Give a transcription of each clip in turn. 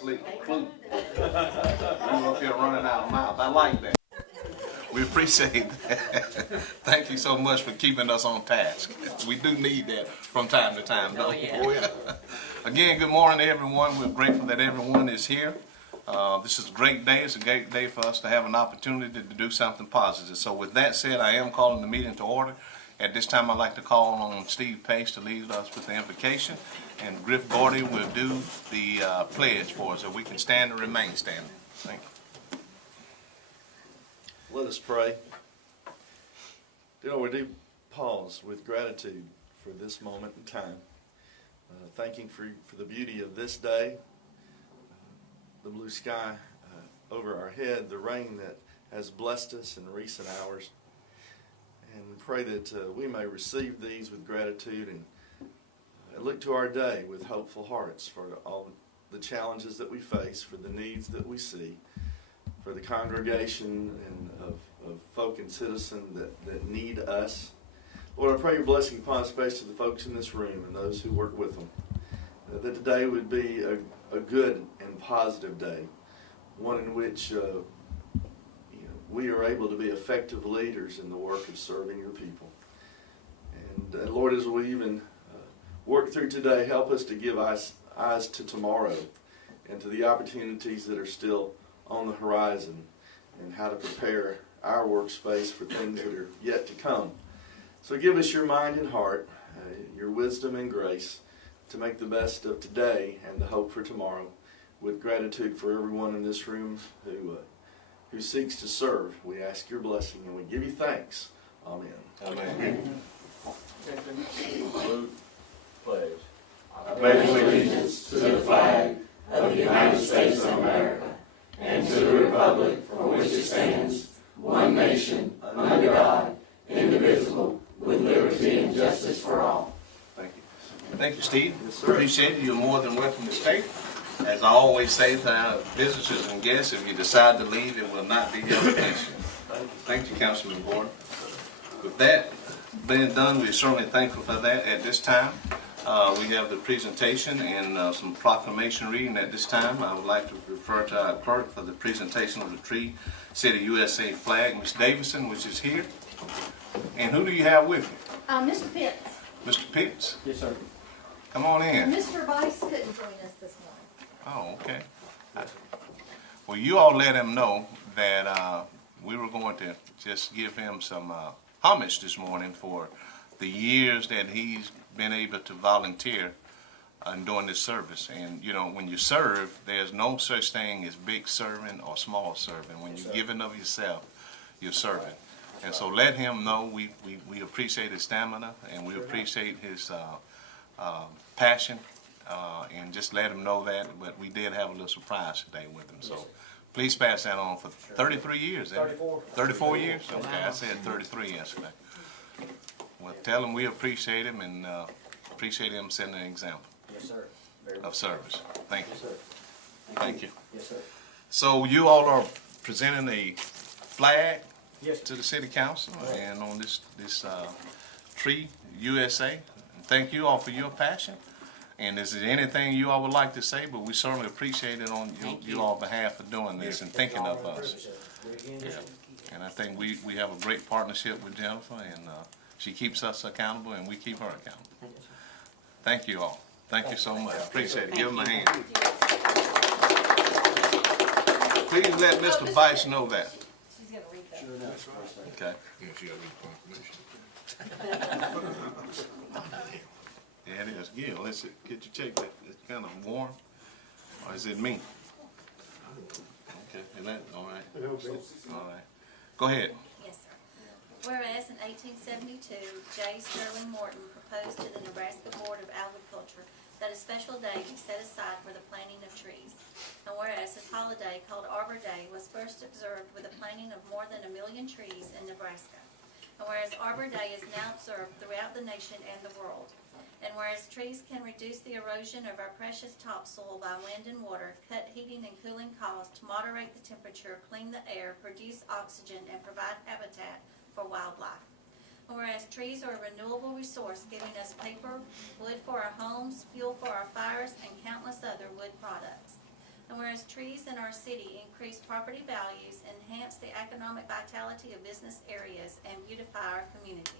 Sleep. Clue. You up here running out of mouth. I like that. We appreciate that. Thank you so much for keeping us on task. We do need that from time to time, don't we? Oh, yeah. Again, good morning to everyone. We're grateful that everyone is here. This is a great day. It's a great day for us to have an opportunity to do something positive. So with that said, I am calling the meeting to order. At this time, I'd like to call on Steve Pace to lead us with the invocation, and Griff Gordy will do the pledge for us, so we can stand and remain standing. Thank you. Let us pray. Dear Lord, we do pause with gratitude for this moment in time. Thanking for the beauty of this day, the blue sky over our head, the rain that has blessed us in recent hours. And we pray that we may receive these with gratitude and look to our day with hopeful hearts for all the challenges that we face, for the needs that we see, for the congregation and of folk and citizens that need us. Lord, I pray your blessing upon especially the folks in this room and those who work with them. That today would be a good and positive day, one in which we are able to be effective leaders in the work of serving your people. And Lord, as we even work through today, help us to give eyes to tomorrow and to the opportunities that are still on the horizon, and how to prepare our workspace for things that are yet to come. So give us your mind and heart, your wisdom and grace to make the best of today and the hope for tomorrow, with gratitude for everyone in this room who seeks to serve. We ask your blessing and we give you thanks. Amen. Amen. Pledge. I pledge allegiance to the flag of the United States of America and to the republic for which it stands, one nation, under God, indivisible, with liberty and justice for all. Thank you. Thank you, Steve. Yes, sir. Appreciate it. You're more than welcome to stay. As I always say to our visitors and guests, if you decide to leave, it will not be your intention. Thank you, Councilman Gordon. With that being done, we're certainly thankful for that. At this time, we have the presentation and some proclamation reading. At this time, I would like to refer to our clerk for the presentation of the Tree City USA flag, Ms. Davison, which is here. And who do you have with you? Mr. Pitts. Mr. Pitts? Yes, sir. Come on in. Mr. Vice couldn't join us this morning. Oh, okay. Well, you all let him know that we were going to just give him some homage this morning for the years that he's been able to volunteer in doing this service. And, you know, when you serve, there's no such thing as big serving or small serving. When you're giving of yourself, you're serving. And so let him know we appreciate his stamina and we appreciate his passion. And just let him know that, but we did have a little surprise today with him. So please pass that on for 33 years. 34. 34 years? Okay, I said 33 yesterday. Well, tell him we appreciate him and appreciate him setting an example. Yes, sir. Of service. Thank you. Yes, sir. Thank you. Yes, sir. So you all are presenting a flag to the City Council and on this Tree USA. Thank you all for your passion. And is there anything you all would like to say? But we certainly appreciate it on you all behalf for doing this and thinking of us. Yeah. And I think we have a great partnership with Jennifer, and she keeps us accountable and we keep her accountable. Thank you all. Thank you so much. Appreciate it. Give them a hand. Please let Mr. Vice know that. She's going to read that. Sure enough. Okay. Yeah, she got a proclamation. Yeah, it is. Gil, let's get your check. It's kind of warm. Or is it me? Okay. Is that all right? All right. Go ahead. Yes, sir. Whereas in 1872, J. Sterling Morton proposed to the Nebraska Board of Agriculture that a special day be set aside for the planting of trees. And whereas this holiday, called Arbor Day, was first observed with the planting of more than 1 million trees in Nebraska. And whereas Arbor Day is now observed throughout the nation and the world. And whereas trees can reduce the erosion of our precious topsoil by wind and water, cut heating and cooling costs, moderate the temperature, clean the air, produce oxygen, and provide habitat for wildlife. And whereas trees are a renewable resource, giving us paper, wood for our homes, fuel for our fires, and countless other wood products. whereas trees in our city increase property values, enhance the economic vitality of business areas, and beautify our community.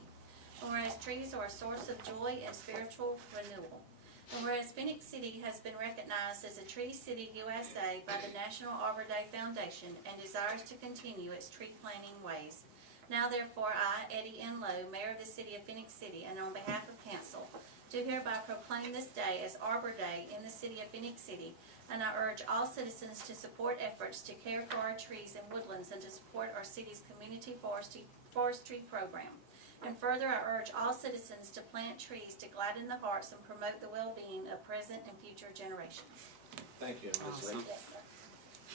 And whereas trees are a source of joy and spiritual renewal. And whereas Phoenix City has been recognized as a Tree City USA by the National Arbor Day Foundation and desires to continue its tree planting ways. Now therefore, I, Eddie N. Lowe, Mayor of the City of Phoenix City, and on behalf of Council, do hereby proclaim this day as Arbor Day in the City of Phoenix City, and I urge all citizens to support efforts to care for our trees and woodlands and to support our city's community forestry program. And further, I urge all citizens to plant trees to gladden the hearts and promote the well-being of present and future generations. Thank you, Ms. Lee. Yes, sir.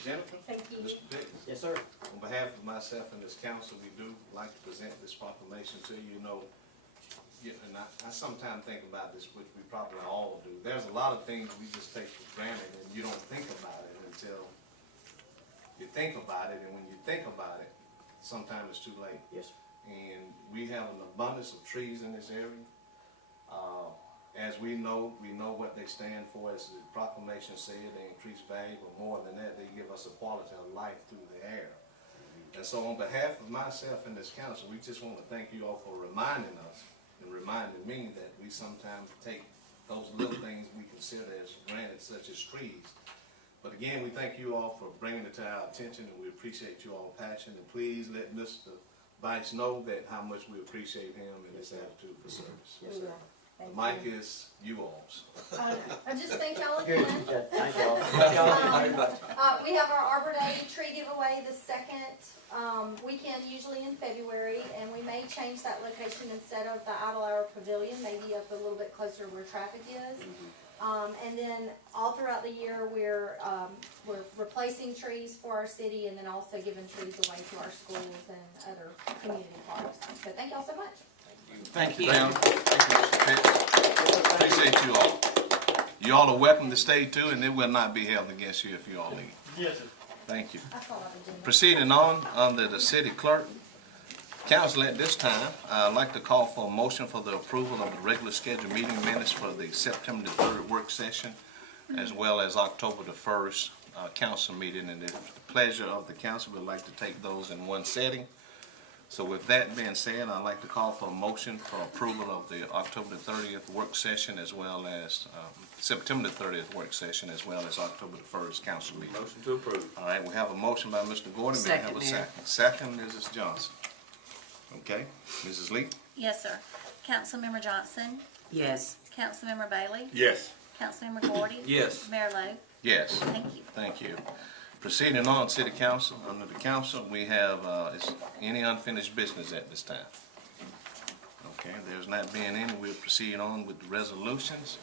Jennifer? Thank you. Mr. Pitts? Yes, sir. On behalf of myself and this council, we do like to present this proclamation to you. You know, and I sometimes think about this, which we probably all do. There's a lot of things we just take for granted, and you don't think about it until you think about it, and when you think about it, sometimes it's too late. Yes, sir. And we have an abundance of trees in this area. As we know what they stand for. As the proclamation said, they increase value, but more than that, they give us a quality of life through the air. And so on behalf of myself and this council, we just want to thank you all for reminding us and reminding me that we sometimes take those little things we consider as granted, such as trees. But again, we thank you all for bringing it to our attention, and we appreciate you all passion. And please let Mr. Vice know that how much we appreciate him and his attitude for service. Yes, sir. The mic is you all's. I just thank y'all Good. again. Yeah, thank y'all. Thank y'all very much. We have our Arbor Day tree giveaway the second weekend, usually in February, and we may change that location instead of the Idle Hour Pavilion, maybe up a little bit closer where traffic is. And then all throughout the year, we're replacing trees for our city, and then also giving trees away to our schools and other community parks. So thank y'all so much. Thank you, Brown. Thank you, Mr. Pitts. Appreciate you all. You all are welcome to stay too, and it will not be held against you if you all leave. Yes, sir. Thank you. That's all I've been doing. Proceeding on, under the city clerk. Council, at this time, I'd like to call for a motion for the approval of the regular scheduled meeting minutes for the September the 3rd work session, as well as October the 1st council meeting. And if the pleasure of the council would like to take those in one setting. So with that being said, I'd like to call for a motion for approval of the October the 30th work session, as well as September the 30th work session, as well as October the 1st council meeting. Motion to approve. All right, we have a motion by Mr. Gordon. May I have a second? Second, Mrs. Johnson. Okay, Mrs. Lee? Yes, sir. Councilmember Johnson, Yes. Councilmember Bailey, Yes. Councilmember Gordy. Yes. Mayor Lowe. Yes. Thank you. Thank you. Proceeding on, City Council, under the council, we have, is any unfinished business at this time? Okay, there's not being any, we'll proceed on with the resolutions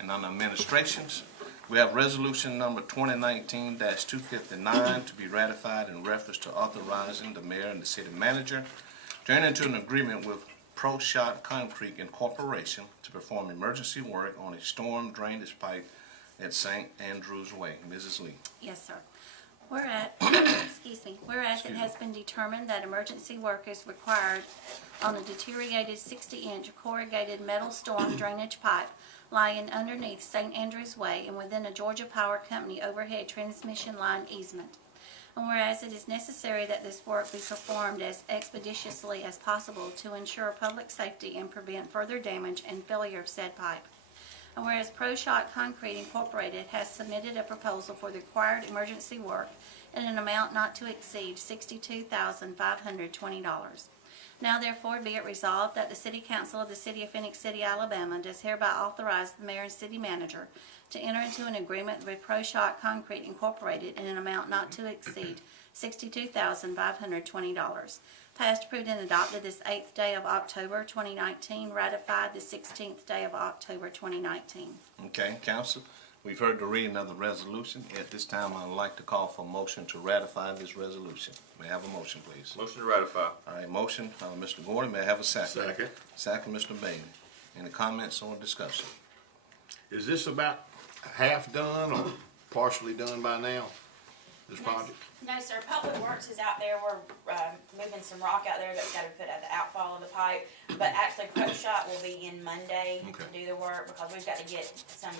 and on administrations. We have resolution number 2019-259 to be ratified in reference to authorizing the mayor and the city manager to enter into an agreement with Pro Shot Concrete Incorporation to perform emergency work on a storm drainage pipe at St. Andrews Way. Mrs. Lee. Yes, sir. Whereas, whereas it has been determined that emergency work is required on a deteriorated 60-inch corrugated metal storm drainage pipe lying underneath St. Andrews Way and within a Georgia Power Company overhead transmission line easement. And whereas it is necessary that this work be performed as expeditiously as possible to ensure public safety and prevent further damage and failure of said pipe. And whereas ProShot Concrete Incorporated has submitted a proposal for the required emergency work in an amount not to exceed $62,520. Now therefore be it resolved that the City Council of the City of Phoenix City, Alabama does hereby authorize the Mayor and City Manager to enter into an agreement with ProShot Concrete Incorporated in an amount not to exceed $62,520. Passed, approved, and adopted this 8th day of October 2019, ratified the 16th day of October 2019. Okay, council, we've heard the reading of the resolution. At this time, I'd like to call for a motion to ratify this resolution. May I have a motion, please? Motion to ratify. All right, motion, Mr. Gordon. May I have a second? Second. Second, Mr. Bailey. Any comments or discussion? Is this about half done or partially done by now? this project? No, sir, Public Works is out there, we're, moving some rock out there that's gotta be put at the outfall of the pipe. But actually, Pro Shop will be in Monday to Okay. do the work, because we've got to get some,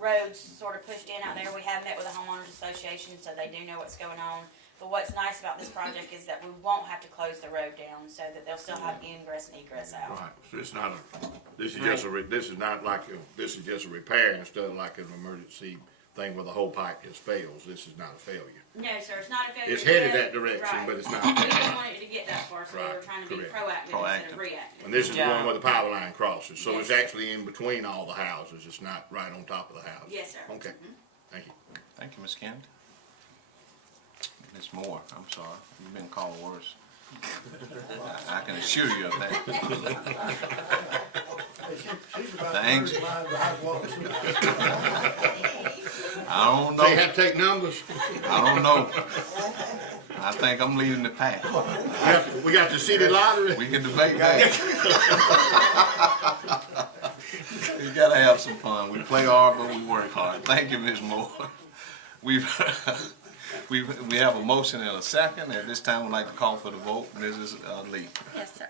roads sort of pushed in out there. We have met with the homeowners association, so they do know what's going on. But what's nice about this project is that we won't have to close the road down, so that they'll still have ingress and egress out. Right, so it's not this is just this is not like, this is just a repair instead of like an emergency thing where the whole pipe just fails. This is not a failure. No, sir, it's not a failure. It's headed yet. that direction, Right. but it's not. We didn't want it to get that far, so we were Right, trying to be correct. proactive instead of reactive. And this is the one where the power line crosses, so it's Yes. actually in between all the houses. It's not right on top of the house. Yes, sir. Okay, thank you. Thank you, Ms. Kennedy. Ms. Moore, I'm sorry, you've been called worse. I can assure you of that. She's about The angel. 30 miles behind Wallace. I don't So you know, have to take numbers. I don't know. I think I'm leading the pack. We got the city lottery. We can debate that. You gotta have some fun. We play hard, but we work hard. Thank you, Ms. Moore. We have a motion and a second. At this time, we'd like to call for the vote. Mrs. Lee. Yes, sir.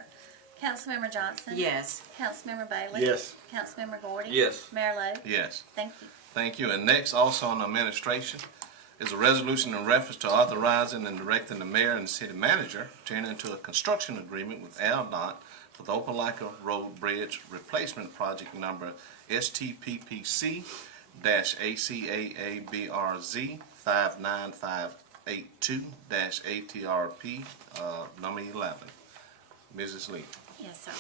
Councilmember Johnson? Yes. Councilmember Bailey? Yes. Councilmember Gordy? Yes. Mayor Lo? Yes. Thank you. Thank you. And next, also on administration, is a resolution in reference to authorizing and directing the mayor and city manager to enter into a construction agreement with ALDOT for the Opelika Road Bridge Replacement Project number STPPC-ACAABRZ 59582-ATRP number 11. Mrs. Lee. Yes, sir.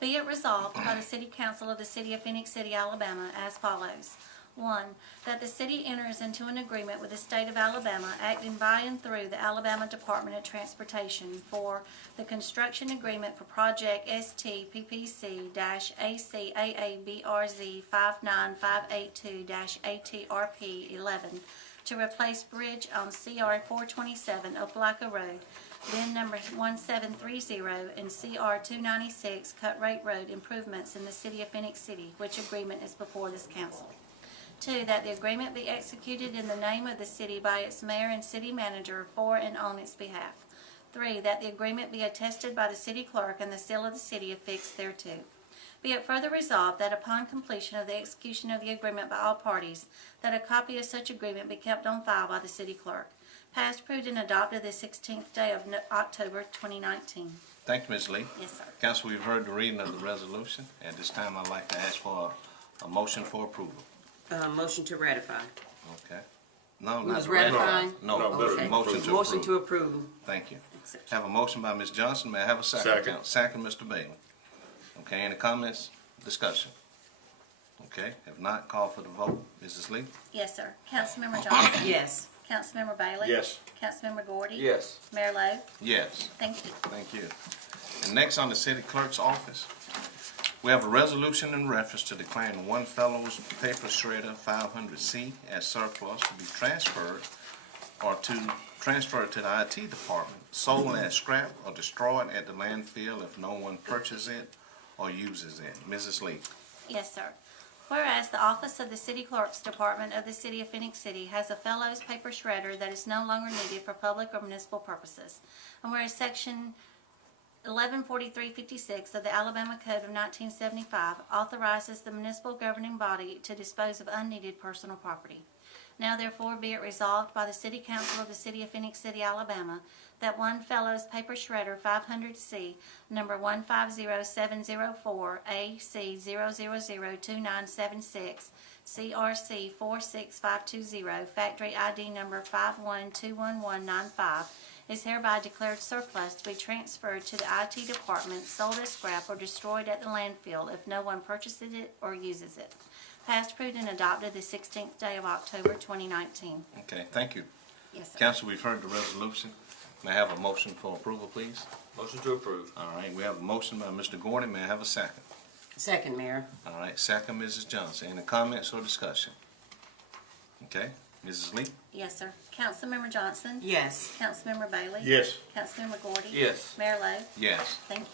Be it resolved by the City Council of the City of Phoenix City, Alabama, as follows. 1, that the city enters into an agreement with the state of Alabama, acting by and through the Alabama Department of Transportation for the construction agreement for project STPPC-ACAABRZ 59582-ATRP 11 to replace bridge on CR 427 Opelika Road, bin number 1730, and CR 296 Cut Rate Road improvements in the city of Phoenix City, which agreement is before this council. 2, that the agreement be executed in the name of the city by its mayor and city manager for and on its behalf. 3, that the agreement be attested by the city clerk and the seal of the city affixed thereto. Be it further resolved that upon completion of the execution of the agreement by all parties, that a copy of such agreement be kept on file by the city clerk. Passed, approved, and adopted the 16th day of October 2019. Thank you, Ms. Lee. Yes, sir. Council, we've heard the reading of the resolution. At this time, I'd like to ask for a motion for approval. Motion to ratify. Okay. No, We not was to ratify. ratifying? No, Okay. motion to Motion to approve. approve. Thank you. Accept. Have a motion by Ms. Johnson. May I have a second? Second. Second, Mr. Bailey. Okay, any comments, discussion? Okay, if not, call for the vote. Mrs. Lee? Yes, sir. Councilmember Johnson? Yes. Councilmember Bailey? Yes. Councilmember Gordy? Yes. Mayor Lo? Yes. Thank you. Thank you. And next on the city clerk's office, we have a resolution in reference to declaring one fellow's paper shredder 500C as surplus to be transferred or to transfer it to the IT department, sold as scrap or destroyed at the landfill if no one purchases it or uses it. Mrs. Lee. Yes, sir. Whereas the office of the City Clerk's Department of the City of Phoenix City has a Fellows paper shredder that is no longer needed for public or municipal purposes. And whereas Section 114356 of the Alabama Code of 1975 authorizes the municipal governing body to dispose of unneeded personal property. Now therefore be it resolved by the City Council of the City of Phoenix City, Alabama, that one Fellows paper shredder 500C, number 150704 AC0002976, CRC 46520, factory ID number 51211195, is hereby declared surplus to be transferred to the IT department, sold as scrap, or destroyed at the landfill if no one purchases it or uses it. Passed, approved, and adopted the 16th day of October 2019. Okay, thank you. Yes, sir. Council, we've heard the resolution. May I have a motion for approval, please? Motion to approve. All right, we have a motion by Mr. Gordon. May I have a second? Second, Mayor. All right, second, Mrs. Johnson. Any comments or discussion? Okay, Mrs. Lee? Yes, sir. Councilmember Johnson? Yes. Councilmember Bailey? Yes. Councilmember Gordy? Yes. Mayor Lo? Yes. Thank you.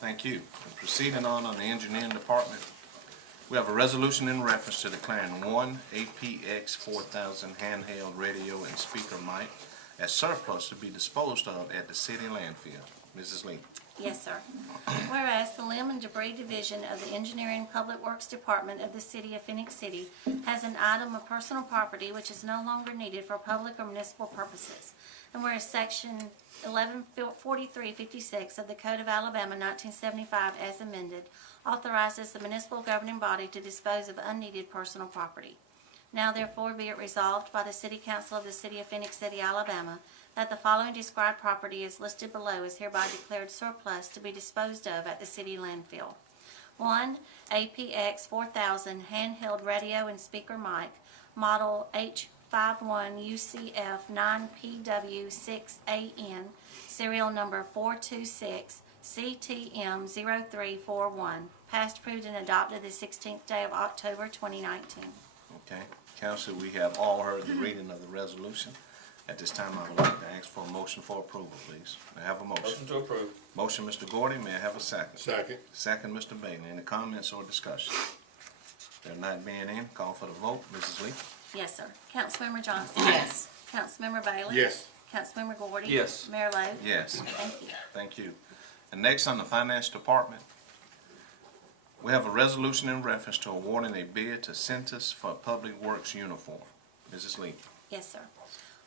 Thank you. And proceeding on the engineering department, We have a resolution in reference to declaring one APX 4000 handheld radio and speaker mic as surplus to be disposed of at the city landfill. Mrs. Lee. Yes, sir. Whereas the Limb and Debris Division of the Engineering Public Works Department of the City of Phoenix City has an item of personal property which is no longer needed for public or municipal purposes. And whereas Section 114356 of the Code of Alabama 1975 as amended authorizes the municipal governing body to dispose of unneeded personal property. Now therefore be it resolved by the City Council of the City of Phoenix City, Alabama, that the following described property is listed below is hereby declared surplus to be disposed of at the city landfill. 1. APX 4000 handheld radio and speaker mic, model H51 UCF 9PW6AN, serial number 426 CTM 0341, passed, approved, and adopted the 16th day of October 2019. Okay, Council, we have all heard the reading of the resolution. At this time, I would like to ask for a motion for approval, please. May I have a motion? Motion to approve. Motion, Mr. Gordy. May I have a second? Second. Second, Mr. Bailey. Any comments or discussion? There not being any, call for the vote. Mrs. Lee? Yes, sir. Councilmember Johnson? Yes. Councilmember Bailey? Yes. Councilmember Gordy? Yes. Mayor Lo? Yes. Thank you. Thank you. And next on the Finance Department, we have a resolution in reference to awarding a bid to Centus for Public Works uniform. Mrs. Lee? Yes, sir.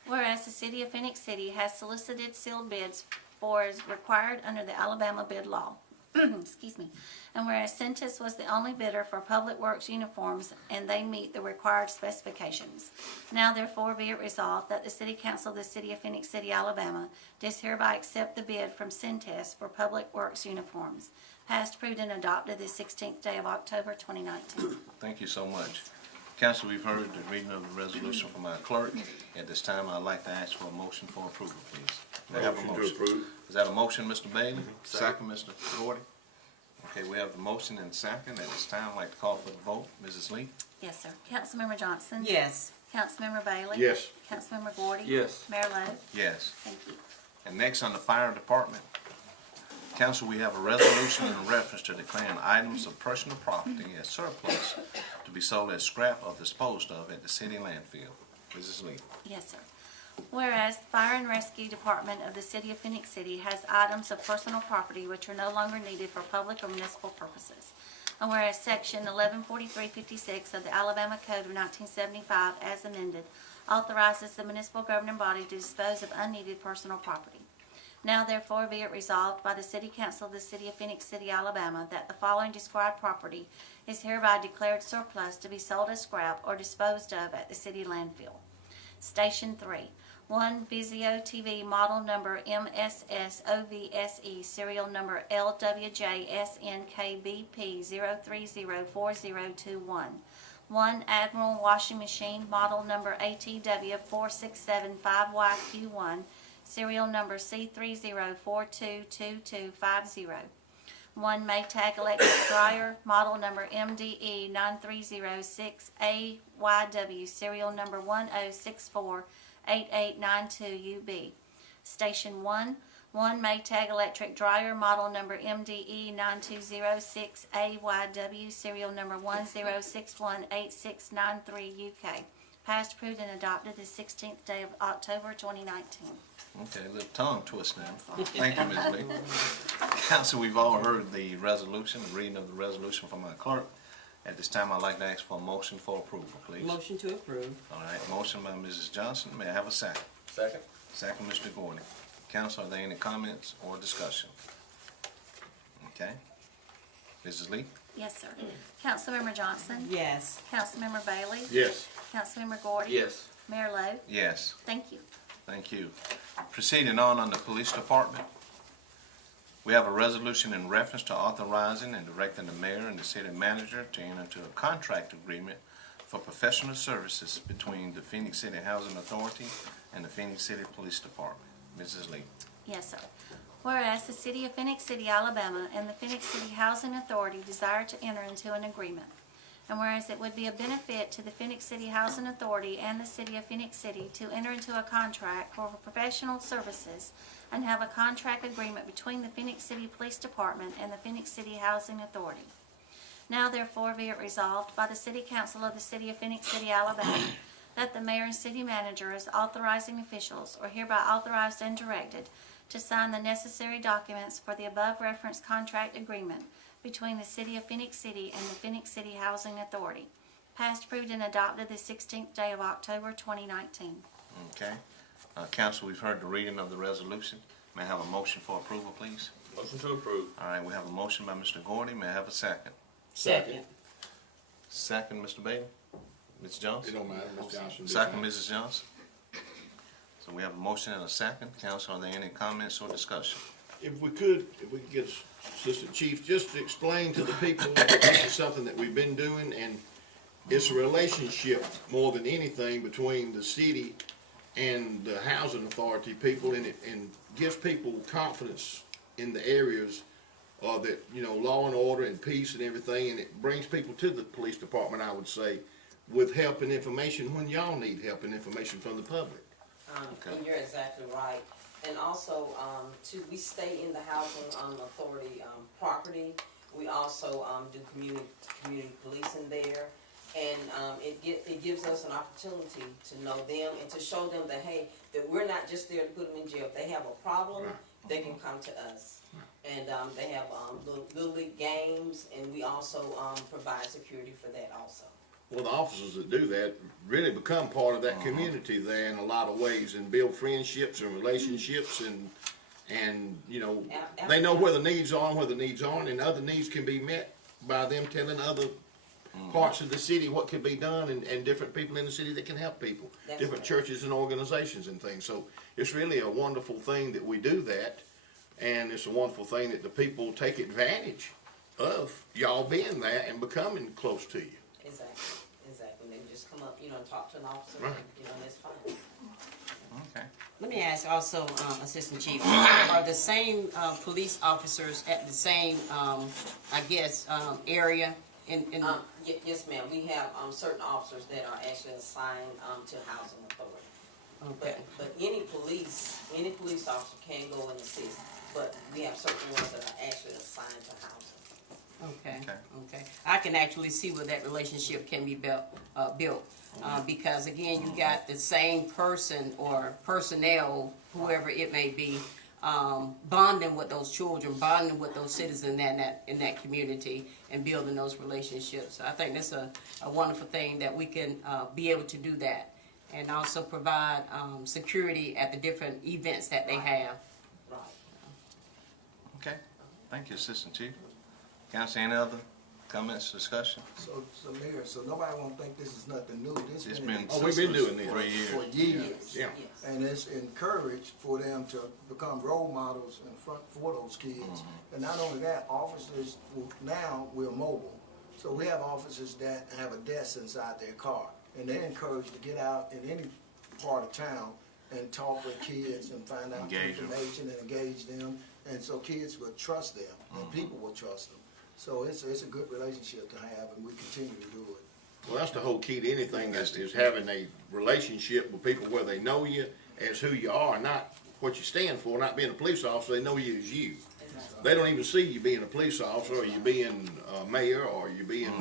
Whereas the City of Phoenix City has solicited sealed bids for as required under the Alabama bid law. Excuse me. And whereas Centus was the only bidder for Public Works uniforms and they meet the required specifications. Now therefore be it resolved that the City Council of the City of Phoenix City, Alabama does hereby accept the bid from Centus for Public Works uniforms. Passed, approved, and adopted the 16th day of October 2019. Thank you so much. Council, we've heard the reading of the resolution from our clerk. At this time, I'd like to ask for a motion for approval, please. May I have a Motion to motion? approve. Is that a motion, Mr. Bailey? Second. Second, Mr. Gordy? Okay, we have the motion and second. At this time, I'd like to call for the vote. Mrs. Lee? Yes, sir. Councilmember Johnson? Yes. Councilmember Bailey? Yes. Councilmember Gordy? Yes. Mayor Lo? Yes. Thank you. And next on the Fire Department, Council, we have a resolution in reference to declaring items of personal property as surplus to be sold as scrap or disposed of at the city landfill. Mrs. Lee? Yes, sir. Whereas the Fire and Rescue Department of the City of Phoenix City has items of personal property which are no longer needed for public or municipal purposes. And whereas Section 114356 of the Alabama Code of 1975 as amended authorizes the municipal governing body to dispose of unneeded personal property. Now therefore be it resolved by the City Council of the City of Phoenix City, Alabama, that the following described property is hereby declared surplus to be sold as scrap or disposed of at the city landfill. Station 3. 1 Vizio TV model number MSS-OVSE, serial number LWJSNKBP0304021. 1 Admiral washing machine model number ATW4675YQ1, serial number C30422250. 1 Maytag electric dryer, model number MDE9306AYW, serial number 10648892UB. Station 1 Maytag electric dryer, model number MDE9206AYW, serial number 10618693UK. Passed, approved, and adopted the 16th day of October 2019. Okay, a little tongue twist now. Thank you, Ms. Lee. Council, we've all heard the resolution, the reading of the resolution from our clerk. At this time, I'd like to ask for a motion for approval, please. Motion to approve. All right, motion by Mrs. Johnson. May I have a second? Second. Second, Mr. Gordon. Council, are there any comments or discussion? Okay. Mrs. Lee? Yes, sir. Councilmember Johnson? Yes. Councilmember Bailey? Yes. Councilmember Gordy? Yes. Mayor Lo? Yes. Thank you. Thank you. Proceeding on the police department, we have a resolution in reference to authorizing and directing the mayor and the city manager to enter into a contract agreement for professional services between the Phoenix City Housing Authority and the Phoenix City Police Department. Mrs. Lee. Yes, sir. Whereas the City of Phoenix City, Alabama and the Phoenix City Housing Authority desire to enter into an agreement. And whereas it would be a benefit to the Phoenix City Housing Authority and the City of Phoenix City to enter into a contract for professional services and have a contract agreement between the Phoenix City Police Department and the Phoenix City Housing Authority. Now therefore be it resolved by the City Council of the City of Phoenix City, Alabama, that the mayor and city manager as authorizing officials are hereby authorized and directed to sign the necessary documents for the above referenced contract agreement between the City of Phoenix City and the Phoenix City Housing Authority, passed, approved, and adopted the 16th day of October 2019. Okay. Council, we've heard the reading of the resolution. May I have a motion for approval, please? Motion to approve. All right, we have a motion by Mr. Gordy. May I have a second? Second. Second, Mr. Bailey? Ms. Johnson? It don't matter, Ms. Johnson. Second, Mrs. Johnson? So we have a motion and a second. Council, are there any comments or discussion? If we could get Assistant Chief just to explain to the people, this is something that we've been doing, and it's a relationship more than anything between the city and the housing authority people, and it gives people confidence in the areas that, you know, law and order and peace and everything, and it brings people to the police department, I would say, with help and information when y'all need help and information from the public. Okay. And you're exactly right. And also, we stay in the housing authority property. We also do community policing there. And it gives us an opportunity to know them and to show them that, hey, that we're not just there to put them in jail. If they have a problem, they can come to us. And they have little league games, and we also provide security for that also. Well, the officers that do that really become part of that community there in a lot of ways, and build friendships and relationships, and you know, they know where the needs are and where the needs aren't, and other needs can be met by them telling other parts of the city what can be done, and different people in the city that can help people, different churches and organizations and things. So it's really a wonderful thing that we do that, and it's a wonderful thing that the people take advantage of y'all being there and becoming close to you. Exactly. They just come up, you know, and talk to an officer, Right. you know, and that's fine. Okay. Let me ask also, Assistant Chief, are the same police officers at the same, I guess, area in Yes, ma'am. We have certain officers that are actually assigned to housing authority. Okay. But any police officer can go and assist, but we have certain ones that are actually assigned to housing. Okay. I can actually see where that relationship can be built, because again, you got the same person or personnel, whoever it may be, bonding with those children, bonding with those citizens in that community, and building those relationships. So I think that's a wonderful thing that we can be able to do that, and also provide security at the different events that they have. Right. Okay. Thank you, Assistant Chief. Council, any other comments, discussion? So Mayor, so nobody won't think this is nothing new. This It's been been in Oh, we've been existence doing this. for years. for years. Yeah. Yes. And it's encouraged for them to become role models in front for those kids. And not only that, officers now we're mobile. So we have officers that have a desk inside their car, and they're encouraged to get out in any part of town and talk with kids and find out Engage them. information and engage them. And so kids will trust them, and people will trust them. So it's a good relationship to have, and we continue to do it. Well, that's the whole key to anything is having a relationship with people where they know you as who you are, not what you stand for, not being a police officer. They know you as you. They don't even see you being a police officer, or you being a mayor, or you being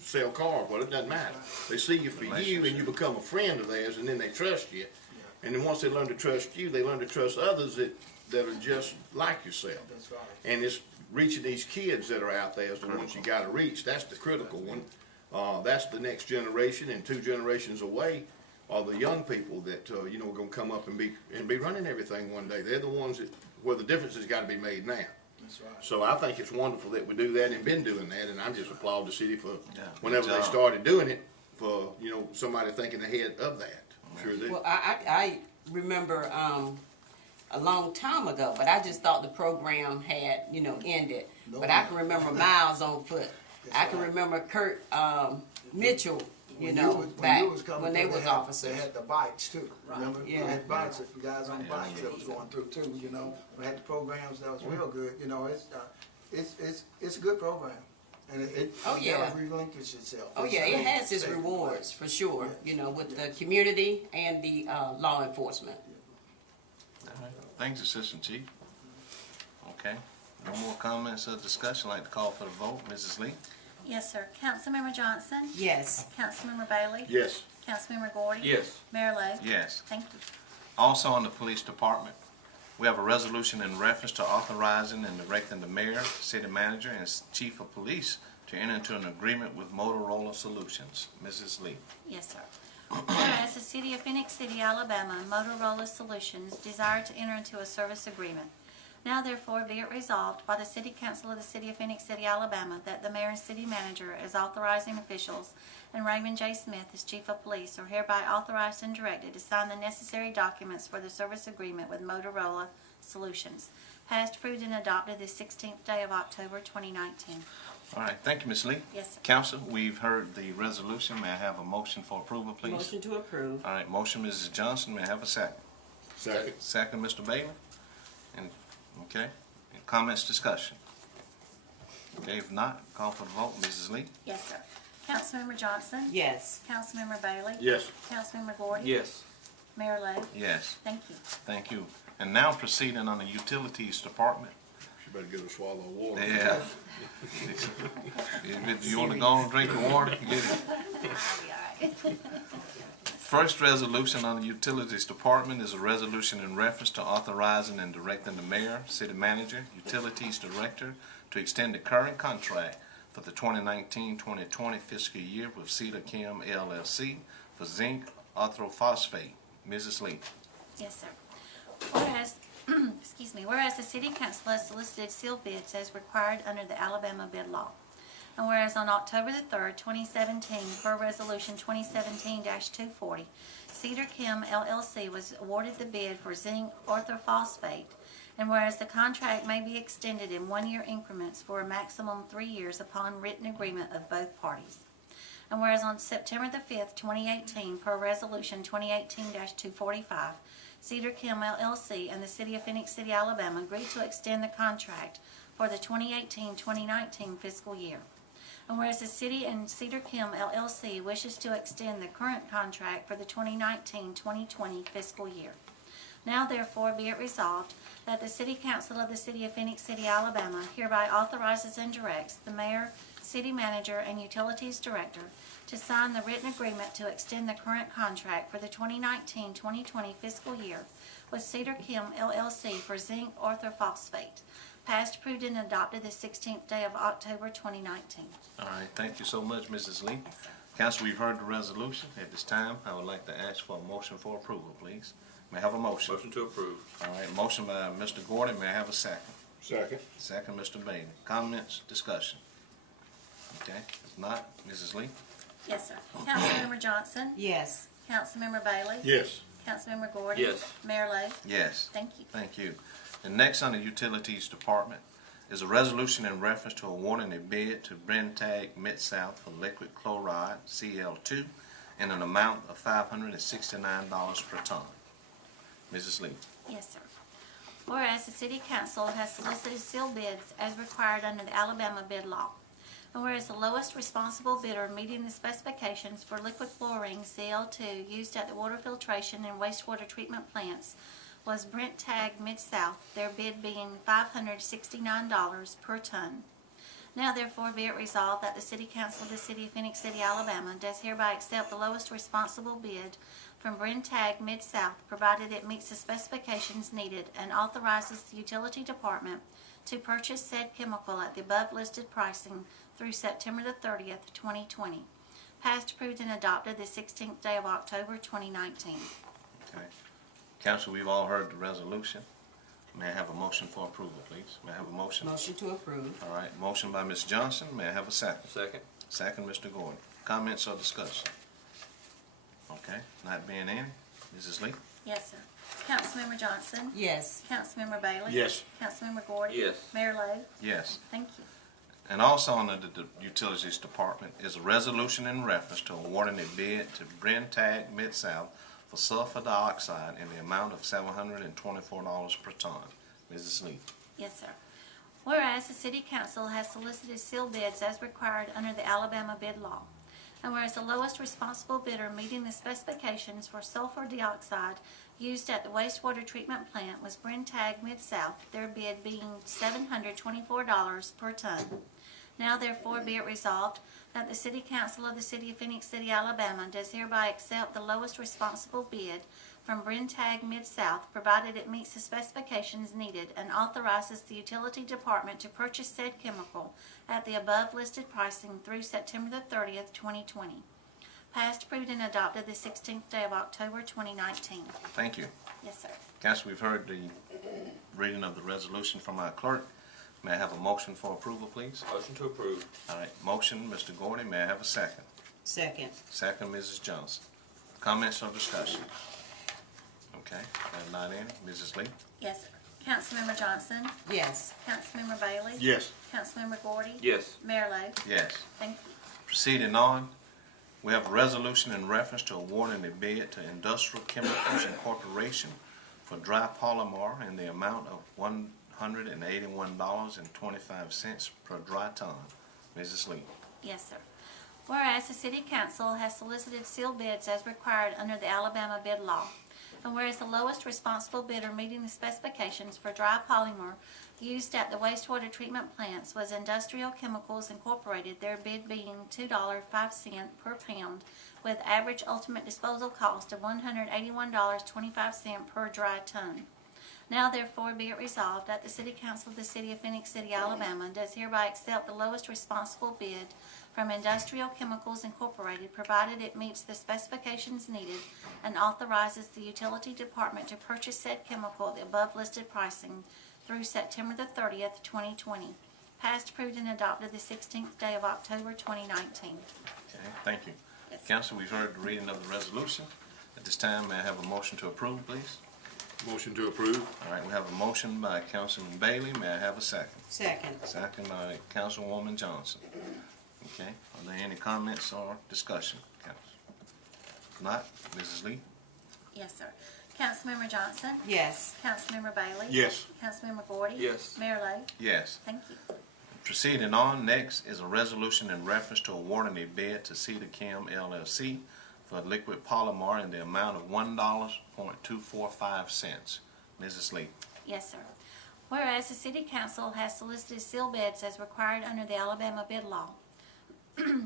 sell cars. Well, it doesn't matter. They see you for you, and you become a friend of theirs, and then they trust you. And then once they learn to trust you, they learn to trust others that are just like yourself. That's right. And it's reaching these kids that are out there is the ones you got to reach. That's the critical one. That's the next generation, and 2 generations away are the young people that are going to come up and be running everything one day. They're the ones where the difference has got to be made now. That's right. So I think it's wonderful that we do that and been doing that, and I just applaud the city for whenever good they job. started doing it, for somebody thinking ahead of that. Sure do. Well, I remember a long time ago, but I just thought the program had ended. No, But I can remember Miles on foot. I can right. remember Kurt Mitchell. When Back you was coming when they through, was they officers. had the bikes too. Remember? Yeah. They had bikes, the guys on bikes that was going through too. We had the programs that was real good. It's a good program, and it Oh, yeah. never relinquished itself. Oh yeah, it has its rewards for sure. With the community and the law enforcement. All right. Thanks, Assistant Chief. Okay. No more comments or discussion. I'd like to call for the vote. Mrs. Lee? Yes, sir. Councilmember Johnson? Yes. Councilmember Bailey? Yes. Councilmember Gordy? Yes. Mayor Lo? Yes. Thank you. Also on the police department, we have a resolution in reference to authorizing and directing the mayor, city manager, and chief of police to enter into an agreement with Motorola Solutions. Mrs. Lee. Yes, sir. Whereas the City of Phoenix City, Alabama, Motorola Solutions desire to enter into a service agreement. Now therefore be it resolved by the City Council of the City of Phoenix City, Alabama, that the mayor and city manager as authorizing officials and Raymond J. Smith as chief of police are hereby authorized and directed to sign the necessary documents for the service agreement with Motorola Solutions, passed, approved, and adopted this 16th day of October 2019. All right, thank you, Ms. Lee. Yes, sir. Council, we've heard the resolution. May I have a motion for approval, please? Motion to approve. All right, motion, Mrs. Johnson. May I have a second? Second. Second, Mr. Bailey. And, okay, and comments, discussion? Okay, if not, call for the vote. Mrs. Lee? Yes, sir. Councilmember Johnson? Yes. Councilmember Bailey? Yes. Councilmember Gordy? Yes. Mayor Lo? Yes, Thank you. thank you. And now proceeding on the utilities department. She better get a swallow of water. Yeah. Do you want to go and drink the water? Get it. I'll be all right. First resolution on the utilities department is a resolution in reference to authorizing and directing the mayor, city manager, utilities director to extend the current contract for the 2019-2020 fiscal year with Cedar Chem LLC for zinc orthophosphate. Mrs. Lee. Yes, sir. Whereas, whereas the City Council has solicited sealed bids as required under the Alabama bid law. And whereas on October the 3rd, 2017, per Resolution 2017-240, Cedar Chem LLC was awarded the bid for zinc orthophosphate. And whereas the contract may be extended in one-year increments for a maximum 3 years upon written agreement of both parties. And whereas on September the 5th, 2018, per Resolution 2018-245, Cedar Chem LLC and the City of Phoenix City, Alabama agreed to extend the contract for the 2018-2019 fiscal year. And whereas the City and Cedar Chem LLC wishes to extend the current contract for the 2019-2020 fiscal year. Now therefore be it resolved that the City Council of the City of Phoenix City, Alabama hereby authorizes and directs the mayor, city manager, and utilities director to sign the written agreement to extend the current contract for the 2019-2020 fiscal year with Cedar Chem LLC for zinc orthophosphate, passed, approved, and adopted the 16th day of October 2019. All right, thank you so much, Mrs. Lee. Council, we've heard the resolution. At this time, I would like to ask for a motion for approval, please. May I have a motion? Motion to approve. All right, motion by Mr. Gordon. May I have a second? Second. Second, Mr. Bailey. Comments, discussion? Okay, if not, Mrs. Lee? Yes, sir. Councilmember Johnson? Yes. Councilmember Bailey? Yes. Councilmember Gordy? Yes. Mayor Lo? Yes. Thank you. Thank you. And next on the Utilities Department is a resolution in reference to awarding a bid to Brentag Mid-South for liquid chloride, CL2, in an amount of $569 per ton. Mrs. Lee. Yes, sir. Whereas the City Council has solicited sealed bids as required under the Alabama bid law. And whereas the lowest responsible bidder meeting the specifications for liquid chlorine CL2 used at the water filtration and wastewater treatment plants was Brentag Mid-South, their bid being $569 per ton. Now therefore be it resolved that the City Council of the City of Phoenix City, Alabama does hereby accept the lowest responsible bid from Brentag Mid-South, provided it meets the specifications needed, and authorizes the Utility Department to purchase said chemical at the above listed pricing through September the 30th, 2020. Passed, approved, and adopted the 16th day of October 2019. Okay. Council, we've all heard the resolution. May I have a motion for approval, please? May I have a motion? Motion to approve. All right, motion by Ms. Johnson. May I have a second? Second. Second, Mr. Gordon. Comments or discussion? Okay, not being any. Mrs. Lee? Yes, sir. Councilmember Johnson? Yes. Councilmember Bailey? Yes. Councilmember Gordy? Yes. Mayor Lo? Yes. Thank you. And also under the Utilities Department is a resolution in reference to awarding a bid to Brentag Mid-South for sulfur dioxide in the amount of $724 per ton. Mrs. Lee. Yes, sir. Whereas the City Council has solicited sealed bids as required under the Alabama bid law. And whereas the lowest responsible bidder meeting the specifications for sulfur dioxide used at the wastewater treatment plant was Brentag Mid-South, their bid being $724 per ton. Now therefore be it resolved that the City Council of the City of Phoenix City, Alabama does hereby accept the lowest responsible bid from Brentag Mid-South, provided it meets the specifications needed, and authorizes the utility department to purchase said chemical at the above listed pricing through September the 30th, 2020. Passed, approved, and adopted the 16th day of October, 2019. Thank you. Yes, sir. Council, we've heard the reading of the resolution from our clerk. May I have a motion for approval, please? Motion to approve. All right, motion, Mr. Gordy. May I have a second? Second. Second, Mrs. Johnson. Comments or discussion? Okay, if not any. Mrs. Lee? Yes, sir. Councilmember Johnson? Yes. Councilmember Bailey? Yes. Councilmember Gordy? Yes. Mayor Lo? Yes. Thank you. Proceeding on, we have a resolution in reference to awarding a bid to Industrial Chemicals Incorporation for dry polymer in the amount of $181.25 per dry ton. Mrs. Lee. Yes, sir. Whereas the City Council has solicited sealed bids as required under the Alabama bid law, and whereas the lowest responsible bidder meeting the specifications for dry polymer used at the wastewater treatment plants was Industrial Chemicals Incorporated, their bid being $2.05 per pound, with average ultimate disposal cost of $181.25 per dry ton. Now therefore be it resolved that the City Council of the City of Phoenix City, Alabama does hereby accept the lowest responsible bid from Industrial Chemicals Incorporated, provided it meets the specifications needed, and authorizes the utility department to purchase said chemical at the above listed pricing through September the 30th, 2020. Passed, approved, and adopted the 16th day of October, 2019. Okay, thank you. Yes. Council, we've heard the reading of the resolution. At this time, may I have a motion to approve, please? Motion to approve. All right, we have a motion by Councilman Bailey. May I have a second? Second. Second by Councilwoman Johnson. Okay, are there any comments or discussion, Council? If not, Mrs. Lee? Yes, sir. Councilmember Johnson? Yes. Councilmember Bailey? Yes. Councilmember Gordy? Yes. Mayor Lo? Yes. Thank you. Proceeding on, next is a resolution in reference to awarding a bid to CTV LLC for liquid polymer in the amount of $1.245. Mrs. Lee. Yes, sir. Whereas the City Council has solicited sealed bids as required under the Alabama bid law,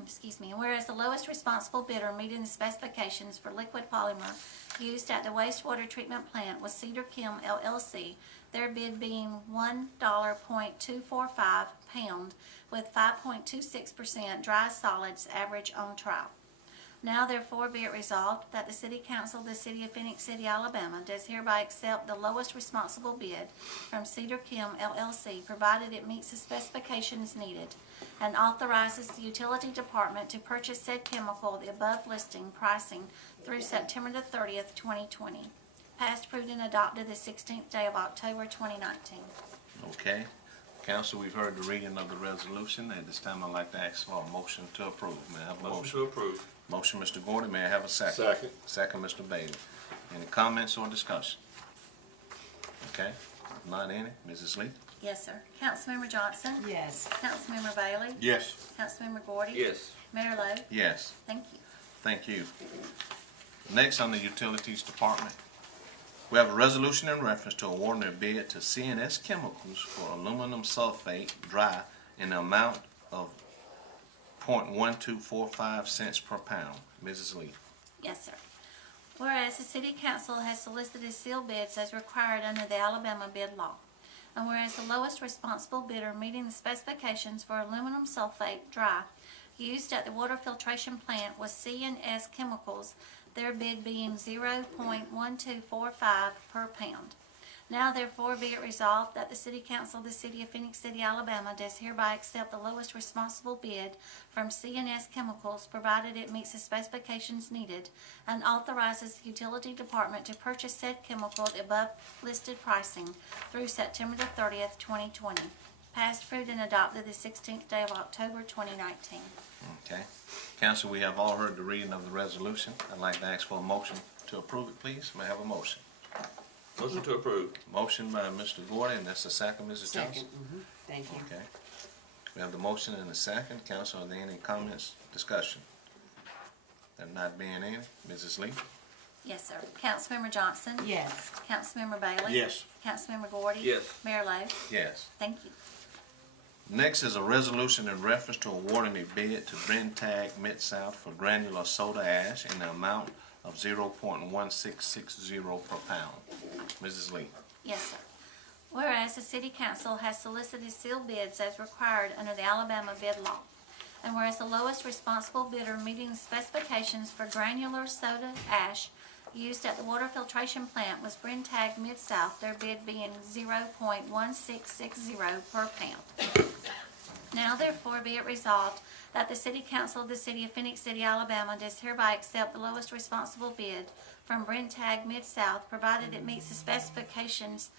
excuse me, and whereas the lowest responsible bidder meeting the specifications for liquid polymer used at the wastewater treatment plant was Cedar Kim LLC, their bid being $1.245 pound with 5.26% dry solids average on trial. Now therefore be it resolved that the City Council of the City of Phoenix City, Alabama does hereby accept the lowest responsible bid from Cedar Kim LLC, provided it meets the specifications needed, and authorizes the utility department to purchase said chemical at the above listing pricing through September the 30th, 2020. Passed, approved, and adopted the 16th day of October, 2019. Okay. Council, we've heard the reading of the resolution. At this time, I'd like to ask for a motion to approve. May I have a Motion motion? to approve. Motion, Mr. Gordon. May I have a second? Second. Second, Mr. Bailey. Any comments or discussion? Okay. If not any, Mrs. Lee? Yes, sir. Councilmember Johnson? Yes. Councilmember Bailey? Yes. Councilmember Gordy? Yes. Mayor Lo? Yes. Thank you. Thank you. Next, on the Utilities Department, we have a resolution in reference to awarding a bid to CNS Chemicals for aluminum sulfate dry in the amount of $0.1245 per pound. Mrs. Lee. Yes, sir. Whereas the City Council has solicited sealed bids as required under the Alabama bid law, and whereas the lowest responsible bidder meeting the specifications for aluminum sulfate dry used at the water filtration plant was C&S Chemicals, their bid being $0.1245 per pound. Now therefore be it resolved that the City Council of the City of Phoenix City, Alabama does hereby accept the lowest responsible bid from C&S Chemicals, provided it meets the specifications needed, and authorizes the utility department to purchase said chemical at the above listed pricing through September the 30th, 2020. Passed, approved, and adopted the 16th day of October, 2019. Okay. Council, we have all heard the reading of the resolution. I'd like to ask for a motion to approve it, please. May I have a motion? Motion to approve. Motion by Mr. Gordon, and that's the second, Mrs. Johnson. Second. Thank you. Okay. We have the motion and the second. Council, are there any comments, discussion? There not being any, Mrs. Lee? Yes, sir. Councilmember Johnson? Yes. Councilmember Bailey? Yes. Councilmember Gordy? Yes. Mayor Lo? Yes. Thank you. Next is a resolution in reference to awarding a bid to Brentag Mid-South for granular soda ash in the amount of 0.1660 per pound. Mrs. Lee. Yes, sir. Whereas the City Council has solicited sealed bids as required under the Alabama bid law, and whereas the lowest responsible bidder meeting the specifications for granular soda ash used at the water filtration plant was Brentag Mid-South, their bid being 0.1660 per pound. Now therefore be it resolved that the City Council of the City of Phoenix City, Alabama does hereby accept the lowest responsible bid from Brentag Mid-South, provided it meets the specifications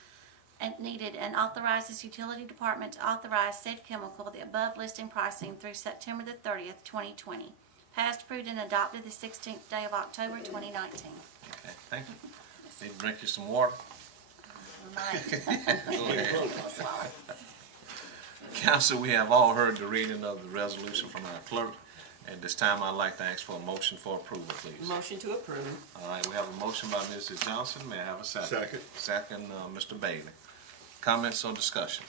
and needed, and authorizes utility department to authorize said chemical the above listing pricing through September the 30th, 2020. Passed, approved, and adopted the 16th day of October, 2019. Okay, thank you. Need to drink you some water? Go ahead. Council, we have all heard the reading of the resolution from our clerk. At this time, I'd like to ask for a motion for approval, please. Motion to approve. All right, we have a motion by Mrs. Johnson. May I have a second? Second. Second, Mr. Bailey. Comments or discussion?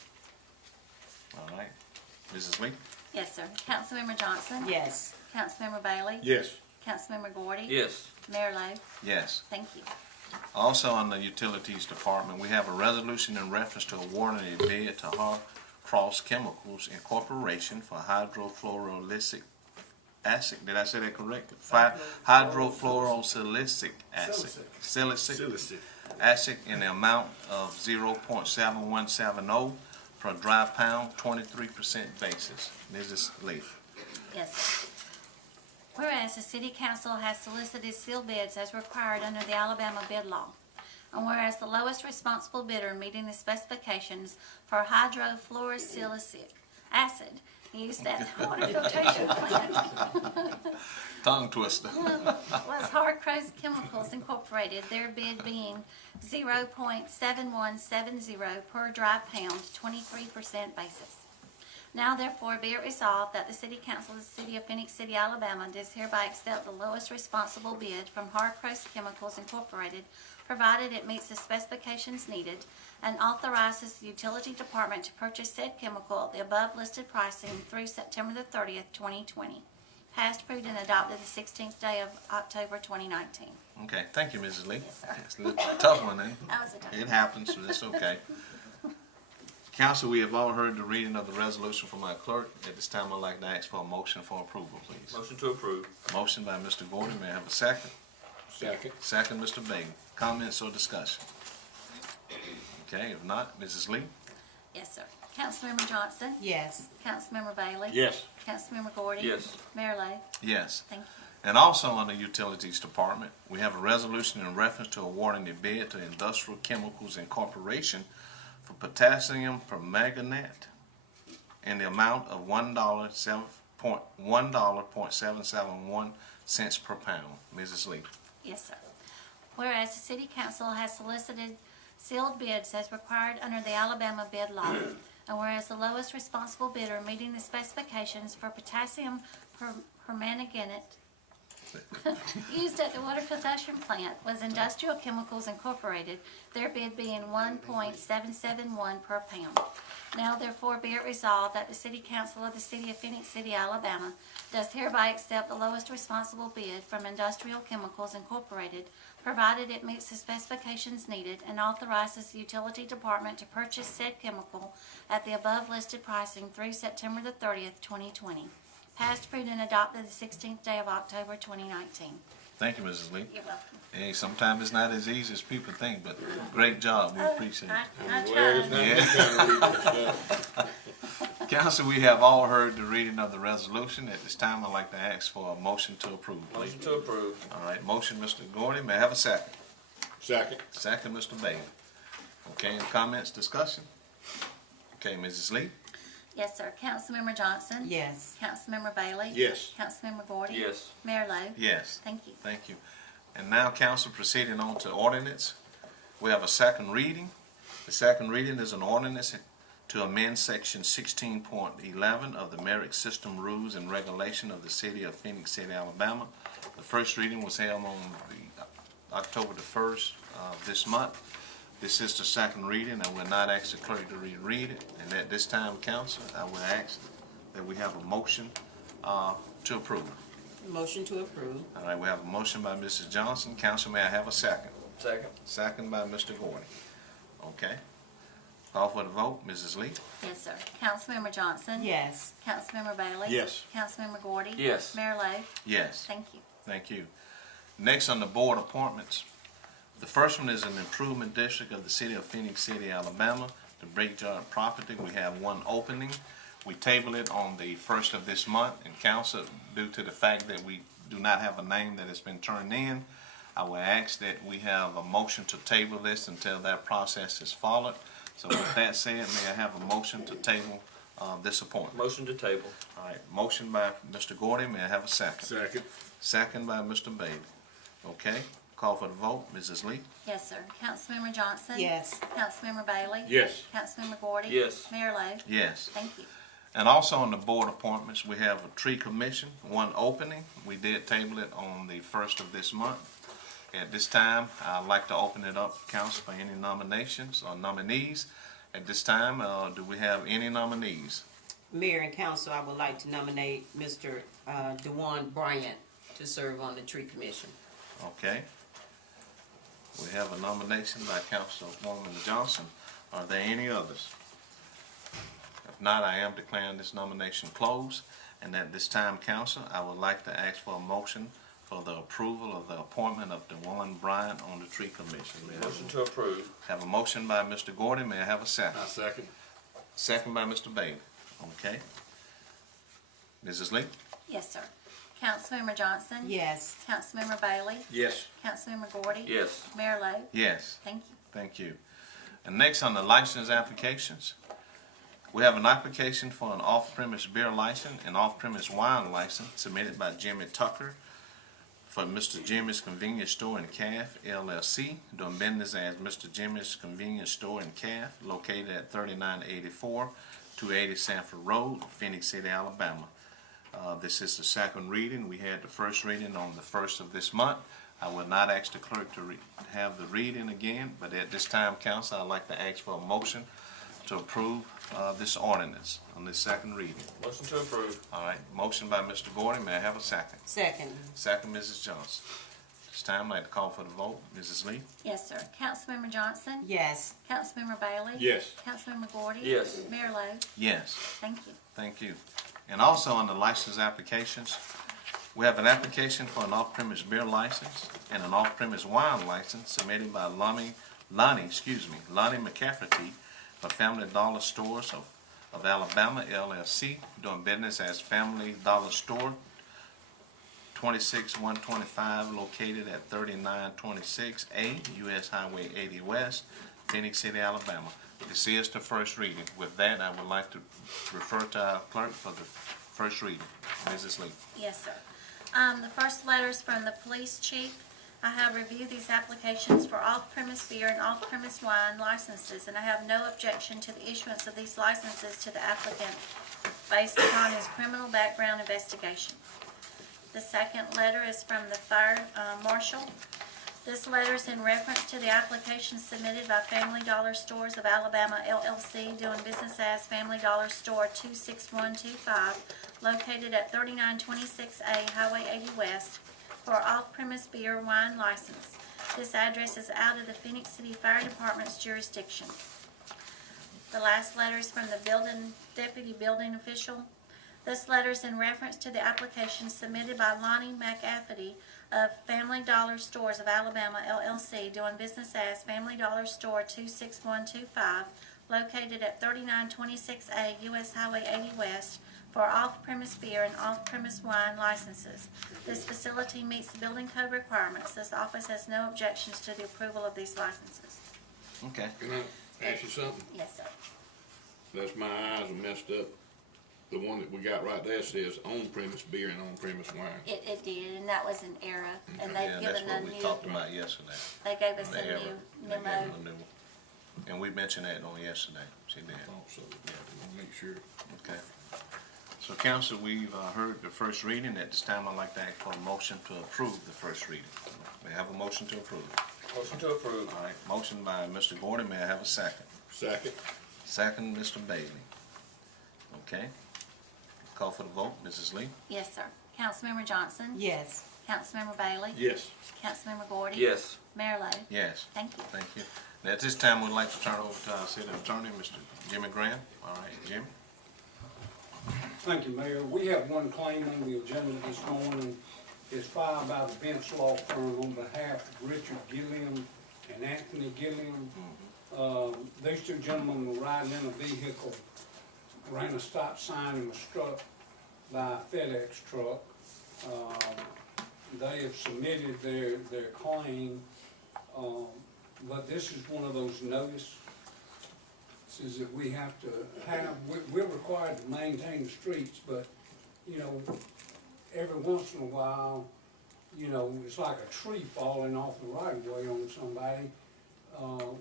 All right. Mrs. Lee? Yes, sir. Councilmember Johnson? Yes. Councilmember Bailey? Yes. Councilmember Gordy? Yes. Mayor Lo? Yes. Thank you. Also on the Utilities Department, we have a resolution in reference to awarding a bid to Cross Chemicals Incorporation for hydrofluorosilicic acid. Did I say that correctly? Hydrofluorosilicic acid. Silicic acid in the amount of 0.7170 per dry pound, 23% basis. Mrs. Lee. Yes, sir. Whereas the City Council has solicited sealed bids as required under the Alabama bid law, and whereas the lowest responsible bidder meeting the specifications for hydrofluorosilicic acid used at the water filtration plant Tongue twister. was Cross Chemicals Incorporated, their bid being 0.7170 per dry pound, 23% basis. Now therefore be it resolved that the City Council of the City of Phoenix City, Alabama does hereby accept the lowest responsible bid from Cross Chemicals Incorporated, provided it meets the specifications needed, and authorizes the utility department to purchase said chemical at the above listed pricing through September the 30th, 2020. Passed, approved, and adopted the 16th day of October, 2019. Okay, thank you, Mrs. Lee. Yes, sir. It's a little tough one, eh? That was a tough It happens, but it's okay. Council, we have all heard the reading of the resolution from our clerk. At this time, I'd like to ask for a motion for approval, please. Motion to approve. Motion by Mr. Gordon. May I have a second? Second. Second, Mr. Bailey. Comments or discussion? Okay, if not, Mrs. Lee? Yes, sir. Councilmember Johnson? Yes. Councilmember Bailey? Yes. Councilmember Gordy? Yes. Mayor Lo? Yes. Thank you. And also on the Utilities Department, we have a resolution in reference to awarding a bid to Industrial Chemicals Incorporation for potassium permanganate in the amount of $1.771 per pound. Mrs. Lee. Yes, sir. Whereas the City Council has solicited sealed bids as required under the Alabama bid law, and whereas the lowest responsible bidder meeting the specifications for potassium permanganate used at the water filtration plant was Industrial Chemicals Incorporated, their bid being 1.771 per pound. Now therefore be it resolved that the City Council of the City of Phoenix City, Alabama does hereby accept the lowest responsible bid from Industrial Chemicals Incorporated, provided it meets the specifications needed, and authorizes the utility department to purchase said chemical at the above listed pricing through September the 30th, 2020. Passed, approved, and adopted the 16th day of October, 2019. Thank you, Mrs. Lee. You're welcome. Hey, sometimes it's not as easy as people think, but great job. We appreciate it. I Well, it's tried. not this kind of reading stuff. Council, we have all heard the reading of the resolution. At this time, I'd like to ask for a motion to approve, please. Motion to approve. All right, motion, Mr. Gordon. May I have a second? Second. Second, Mr. Bailey. Okay, any comments, discussion? Okay, Mrs. Lee? Yes, sir. Councilmember Johnson? Yes. Councilmember Bailey? Yes. Councilmember Gordy? Yes. Mayor Lo? Yes. Thank you. Thank you. And now, council, proceeding on to ordinance. We have a second reading. The second reading is an ordinance to amend section 16.11 of the Merit System Rules and Regulation of the City of Phoenix City, Alabama. The first reading was held on October the 1st of this month. This is the second reading. I will not ask the clerk to reread it. And at this time, council, I will ask that we have a motion to approve. Motion to approve. All right, we have a motion by Mrs. Johnson. Council, may I have a second? Second. Second by Mr. Gordon. Okay. Call for the vote. Mrs. Lee? Yes, sir. Councilmember Johnson? Yes. Councilmember Bailey? Yes. Councilmember Gordy? Yes. Mayor Lo? Yes. Thank you. Thank you. Next on the board appointments. The first one is an improvement district of the city of Phoenix City, Alabama, the Brickyard property. We have one opening. We table it on the 1st of this month, and council, due to the fact that we do not have a name that has been turned in, I will ask that we have a motion to table this until that process is followed. So with that said, may I have a motion to table this appointment? Motion to table. All right, motion by Mr. Gordy. May I have a second? Second. Second by Mr. Bailey. Okay, call for the vote. Mrs. Lee? Yes, sir. Councilmember Johnson? Yes. Councilmember Bailey? Yes. Councilmember Gordy? Yes. Mayor Lo? Yes. Thank you. And also on the board appointments, we have a tree commission, one opening. We did table it on the 1st of this month. At this time, I'd like to open it up, council, for any nominations or nominees. At this time, do we have any nominees? Mayor and council, I would like to nominate Mr. DeJuan Bryant to serve on the tree commission. Okay. We have a nomination by Councilwoman Johnson. Are there any others? If not, I am declaring this nomination closed. And at this time, council, I would like to ask for a motion for the approval of the appointment of DeJuan Bryant on the tree commission. May I Motion to approve. have a motion by Mr. Gordon. May I have a second? Second. Second by Mr. Bailey. Okay. Mrs. Lee? Yes, sir. Councilmember Johnson? Yes. Councilmember Bailey? Yes. Councilmember Gordy? Yes. Mayor Lo? Yes. Thank you. Thank you. And next on the license applications, we have an application for an off-premise beer license and off-premise wine license submitted by Jimmy Tucker for Mr. Jimmy's Convenience Store and Calf, LLC, doing business as Mr. Jimmy's Convenience Store and Calf, located at 3984 280 Sanford Road, Phoenix City, Alabama. This is the second reading. We had the first reading on the 1st of this month. I will not ask the clerk to have the reading again, but at this time, council, I'd like to ask for a motion to approve this ordinance on this second reading. Motion to approve. All right, motion by Mr. Gordon. May I have a second? Second. Second, Mrs. Johnson. This time, I'd like to call for the vote. Mrs. Lee? Yes, sir. Councilmember Johnson? Yes. Councilmember Bailey? Yes. Councilmember Gordy? Yes. Mayor Lo? Yes. Thank you. Thank you. And also on the license applications, we have an application for an off-premise beer license and an off-premise wine license submitted by Lonnie McCafferty for Family Dollar Stores of Alabama, LLC, doing business as Family Dollar Store, 26125, located at 3926A US Highway 80 West, Phoenix City, Alabama. This is the first reading. With that, I would like to refer to our clerk for the first reading. Mrs. Lee. Yes, sir. The first letter is from the police chief. I have reviewed these applications for off-premise beer and off-premise wine licenses, and I have no objection to the issuance of these licenses to the applicant based upon his criminal background investigation. The second letter is from the fire marshal. This letter is in reference to the application submitted by Family Dollar Stores of Alabama, LLC, doing business as Family Dollar Store 26125, located at 3926A Highway 80 West, for off-premise beer wine license. This address is out of the Phoenix City Fire Department's jurisdiction. The last letter is from the deputy building official. This letter is in reference to the application submitted by Lonnie McAfee of Family Dollar Stores of Alabama, LLC, doing business as Family Dollar Store 26125, located at 3926A US Highway 80 West, for off-premise beer and off-premise wine licenses. This facility meets the building code requirements. This office has no objections to the approval of these licenses. Okay. Can I ask you something? Yes, sir. That's my eyes are messed up. The one that we got right there says on-premise beer and on-premise wine. It did, and that was an error, and they've Yeah, given that's a what we new, talked about yesterday. they gave us The a error. new They gave memo. them a new one. And we mentioned that on yesterday. She did. Also, yeah, we'll make sure. Okay. So council, we've heard the first reading. At this time, I'd like to ask for a motion to approve the first reading. May I have a motion to approve? Motion to approve. All right, motion by Mr. Gordon, may I have a second? Second. Second, Mr. Bailey. Okay. Call for the vote, Mrs. Lee? Yes, sir. Councilmember Johnson? Yes. Councilmember Bailey? Yes. Councilmember Gordy? Yes. Mayor Lo? Yes. Thank you. Thank you. Now, at this time, we'd like to turn over to our city attorney, Mr. Jimmy Grant. All right, Jimmy? Thank you, Mayor. We have one claim on the agenda this morning. It's filed by the Bench Law Firm on behalf of Richard Gilliam and Anthony Gilliam. These two gentlemen were riding in a vehicle, ran a stop sign and was struck by a FedEx truck. They have submitted their claim, but this is one of those notices that we have to have. We're required to maintain the streets, but, you know, every once in a while, you know, it's like a tree falling off the right of way on somebody.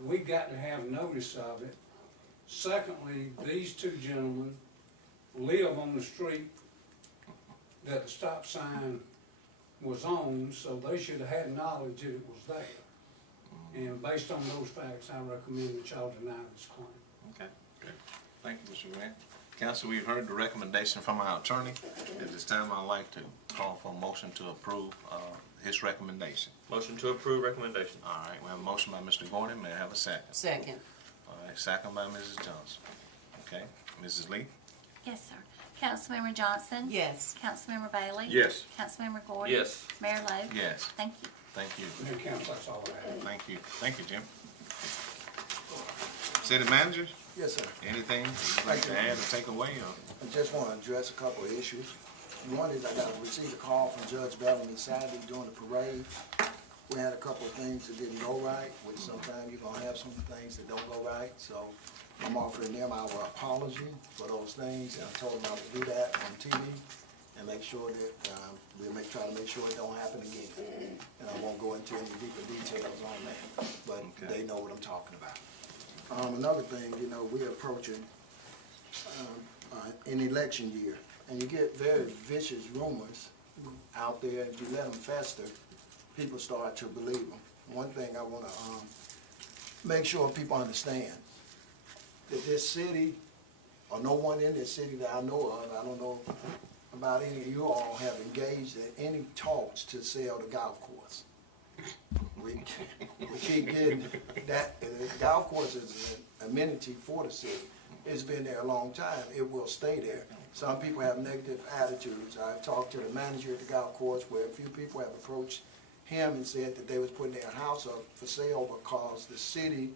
We got to have notice of it. Secondly, these two gentlemen live on the street that the stop sign was on, so they should have had knowledge that it was there. And based on those facts, I recommend that y'all deny this claim. Okay, good. Thank you, Mr. Grant. Council, we've heard the recommendation from our attorney. At this time, I'd like to call for a motion to approve his recommendation. Motion to approve recommendation. All right, we have a motion by Mr. Gordon. May I have a second? Second. All right, second by Mrs. Johnson. Okay, Mrs. Lee? Yes, sir. Councilmember Johnson? Yes. Councilmember Bailey? Yes. Councilmember Gordy? Yes. Mayor Lo? Yes. Thank you. Thank you. Mayor Council, that's all I have. Thank you. Thank you, Jim. City managers, Yes, sir. anything you'd like to add or take away? Or? I just want to address a couple of issues. One is I received a call from Judge Bellamy Saturday during the parade. We had a couple of things that didn't go right, which sometimes you're going to have some things that don't go right. So I'm offering them our apology for those things, and I told them I would do that on TV and make sure that try to make sure it don't happen again. And I won't go into any deeper details on that, but they know what I'm talking about. Another thing, you know, we're approaching an election year, and you get very vicious rumors out there, and you let them fester, people start to believe them. One thing I want to make sure people understand, that this city, or no one in this city that I know of, I don't know about any of you all, have engaged in any talks to sell the golf course. We keep getting that. The golf course is an amenity for the city. It's been there a long time. It will stay there. Some people have negative attitudes. I've talked to the manager at the golf course where a few people have approached him and said that they was putting their house up for sale because the city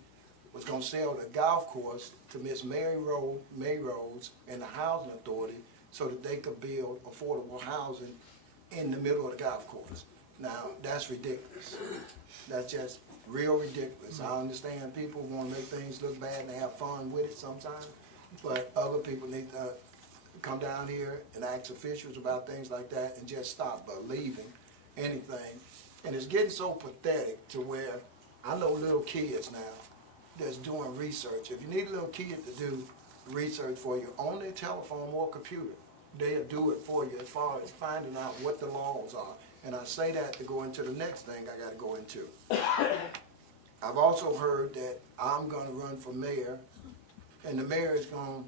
was going to sell the golf course to Miss Mary Rose and the Housing Authority so that they could build affordable housing in the middle of the golf course. Now, that's ridiculous. That's just real ridiculous. I understand people want to make things look bad and they have fun with it sometimes, but other people need to come down here and ask officials about things like that and just stop believing anything. And it's getting so pathetic to where I know little kids now that's doing research. If you need a little kid to do research for you on their telephone or computer, they'll do it for you as far as finding out what the laws are. And I say that to go into the next thing I got to go into. I've also heard that I'm going to run for mayor, and the mayor is going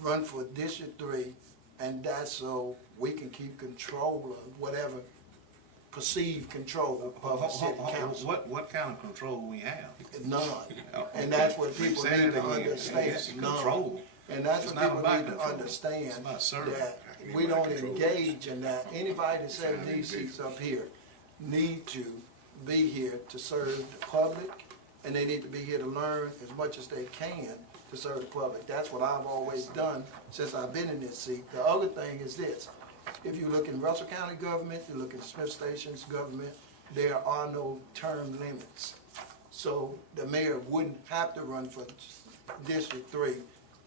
to run for District 3, and that's so we can keep control of whatever perceived control of the city council. What kind of control we have? None. And that's what people need to understand. It's control. And that's It's what not people about need to control. understand, It's about serving. that we don't engage in that. Anybody that says these seats up here need to be here to serve the public, and they need to be here to learn as much as they can to serve the public. That's what I've always done since I've been in this seat. The other thing is this. If you look in Russell County government, you look in Smith Station's government, there are no term limits. So the mayor wouldn't have to run for District 3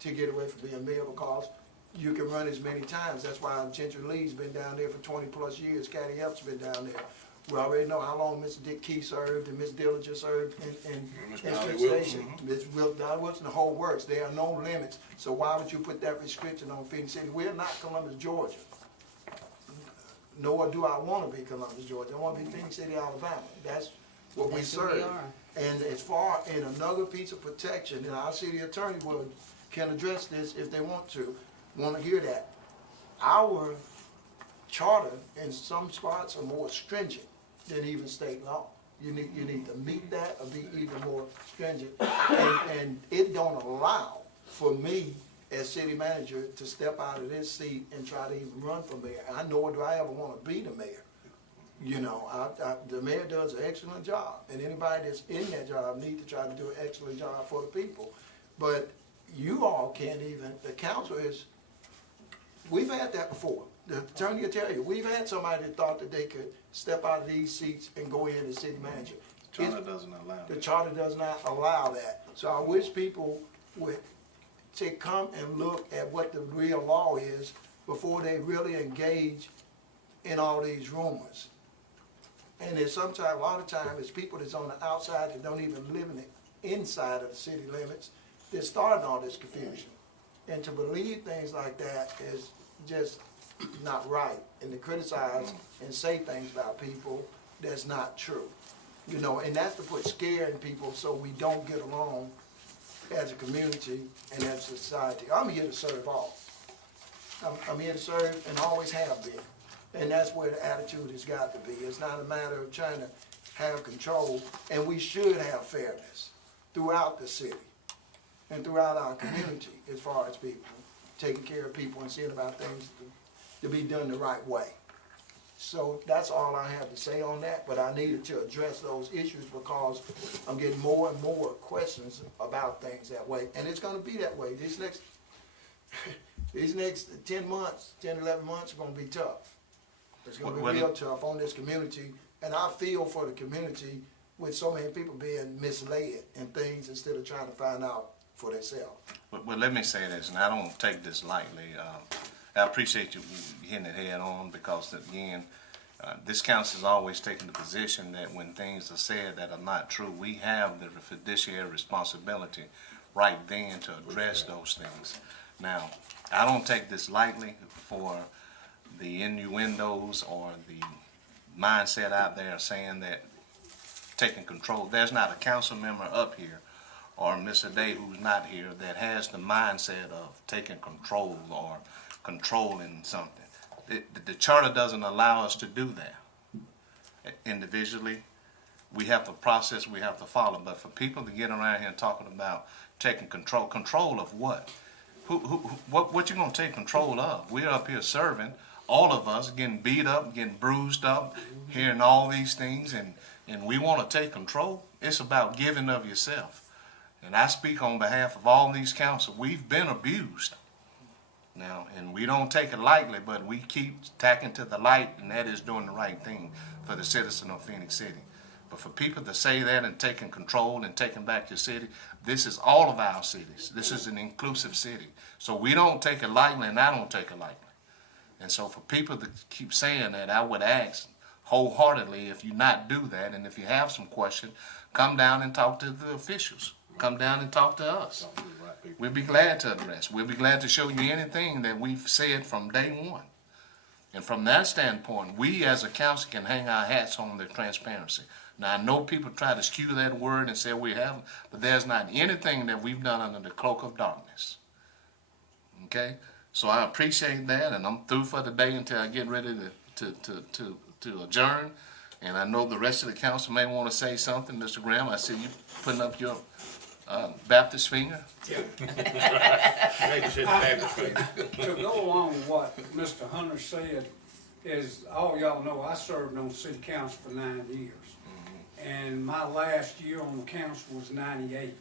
to get away from being mayor, because you can run as many times. That's why Ginger Lee's been down there for 20 plus years. Caddy Epps been down there. We already know how long Mr. Dick Key served and Ms. Dillinger served in Smith Station. Ms. Wilson, the whole works. There are no limits. So why would you put that restriction on Phoenix City? We're not Columbus, Georgia. Nor do I want to be Columbus, Georgia. I want to be Phoenix City, Alabama. That's what we That's who we serve. are. And as far in another piece of protection, and our city attorney can address this if they want to hear that. Our charter in some spots are more stringent than even state law. You need to meet that or be even more stringent. And it don't allow for me as city manager to step out of this seat and try to even run for mayor. I nor do I ever want to be the mayor. You know, the mayor does an excellent job, and anybody that's in that job needs to try to do an excellent job for the people. But you all can't even, the council is, we've had that before. The attorney will tell you, we've had somebody that thought that they could step out of these seats and go in as city manager. The charter doesn't allow The that. charter does not allow that. So I wish people would come and look at what the real law is before they really engage in all these rumors. And there's sometimes, a lot of times, it's people that's on the outside that don't even live in the inside of the city limits that starting all this confusion. And to believe things like that is just not right. And to criticize and say things about people that's not true. You know, and that's to put scare in people so we don't get along as a community and as a society. I'm here to serve all. I'm here to serve and always have been. And that's where the attitude has got to be. It's not a matter of trying to have control, and we should have fairness throughout the city and throughout our community as far as people, taking care of people and seeing about things to be done the right way. So that's all I have to say on that, but I needed to address those issues because I'm getting more and more questions about things that way, and it's gonna be that way. These next 10 months, 10, 11 months are gonna be tough. It's gonna be real tough on this community, and I feel for the community with so many people being misled and things instead of trying to find out for themselves. Well, let me say this, and I don't take this lightly. I appreciate you hitting it head on because, again, this council has always taken the position that when things are said that are not true, we have the fiduciary responsibility right then to address those things. Now, I don't take this lightly for the innuendos or the mindset out there saying that taking control. There's not a council member up here or Mr. Day who's not here that has the mindset of taking control or controlling something. The charter doesn't allow us to do that. Individually, we have a process we have to follow, but for people to get around here talking about taking control of what? What you gonna take control of? We're up here serving, all of us getting beat up, getting bruised up, hearing all these things, and we want to take control. It's about giving of yourself. And I speak on behalf of all these council. We've been abused now, and we don't take it lightly, but we keep tacking to the light, and that is doing the right thing for the citizen of Phoenix City. But for people to say that and taking control and taking back your city, this is all of our cities. This is an inclusive city. So we don't take it lightly, and I don't take it lightly. And so for people to keep saying that, I would ask wholeheartedly if you not do that, and if you have some question, come down and talk to the officials. Come down and talk to us. We'll be glad to address. We'll be glad to show you anything that we've said from day one. And from that standpoint, we as a council can hang our hats on the transparency. Now, I know people try to skew that word and say we haven't, but there's not anything that we've done under the cloak of darkness. Okay? So I appreciate that, and I'm through for the day until I get ready to adjourn. And I know the rest of the council may want to say something. Mr. Graham, I see you putting up your Baptist finger. Yeah. Maybe said Baptist finger. To go along with what Mr. Hunter said, is all y'all know I served on city council for 9 years. And my last year on the council was 98.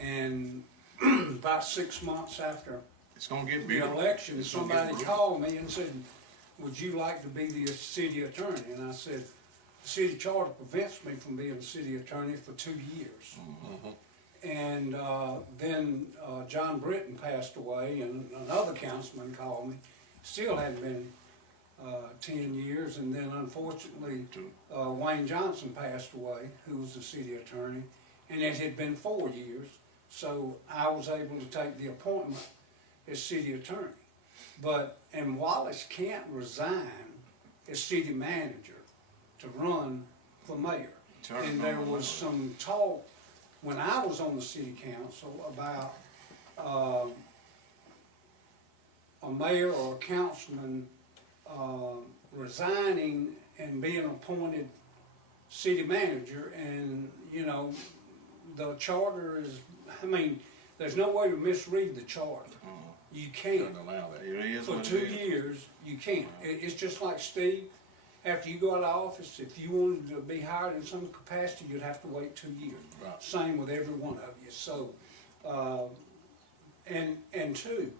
And about 6 months after It's gonna get the beautiful. election, somebody called me and said, would you like to be the city attorney? And I said, the city charter prevents me from being a city attorney for 2 years. And then John Britton passed away, and another councilman called me. Still hadn't been 10 years, and then unfortunately Wayne Johnson passed away, who was the city attorney, and it had been 4 years. So I was able to take the appointment as city attorney. And Wallace can't resign as city manager to run for mayor. And there was some talk, when I was on the city council, about, a mayor or a councilman, resigning and being appointed city manager, and, you know, the charter is, I mean, there's no way to misread the charter. You can't. Doesn't allow that. It is For what it 2 is. years, you can't. It's just like Steve, after you go out of office, if you wanted to be hired in some capacity, you'd have to wait 2 years. Right. Same with every one of you, so, and two,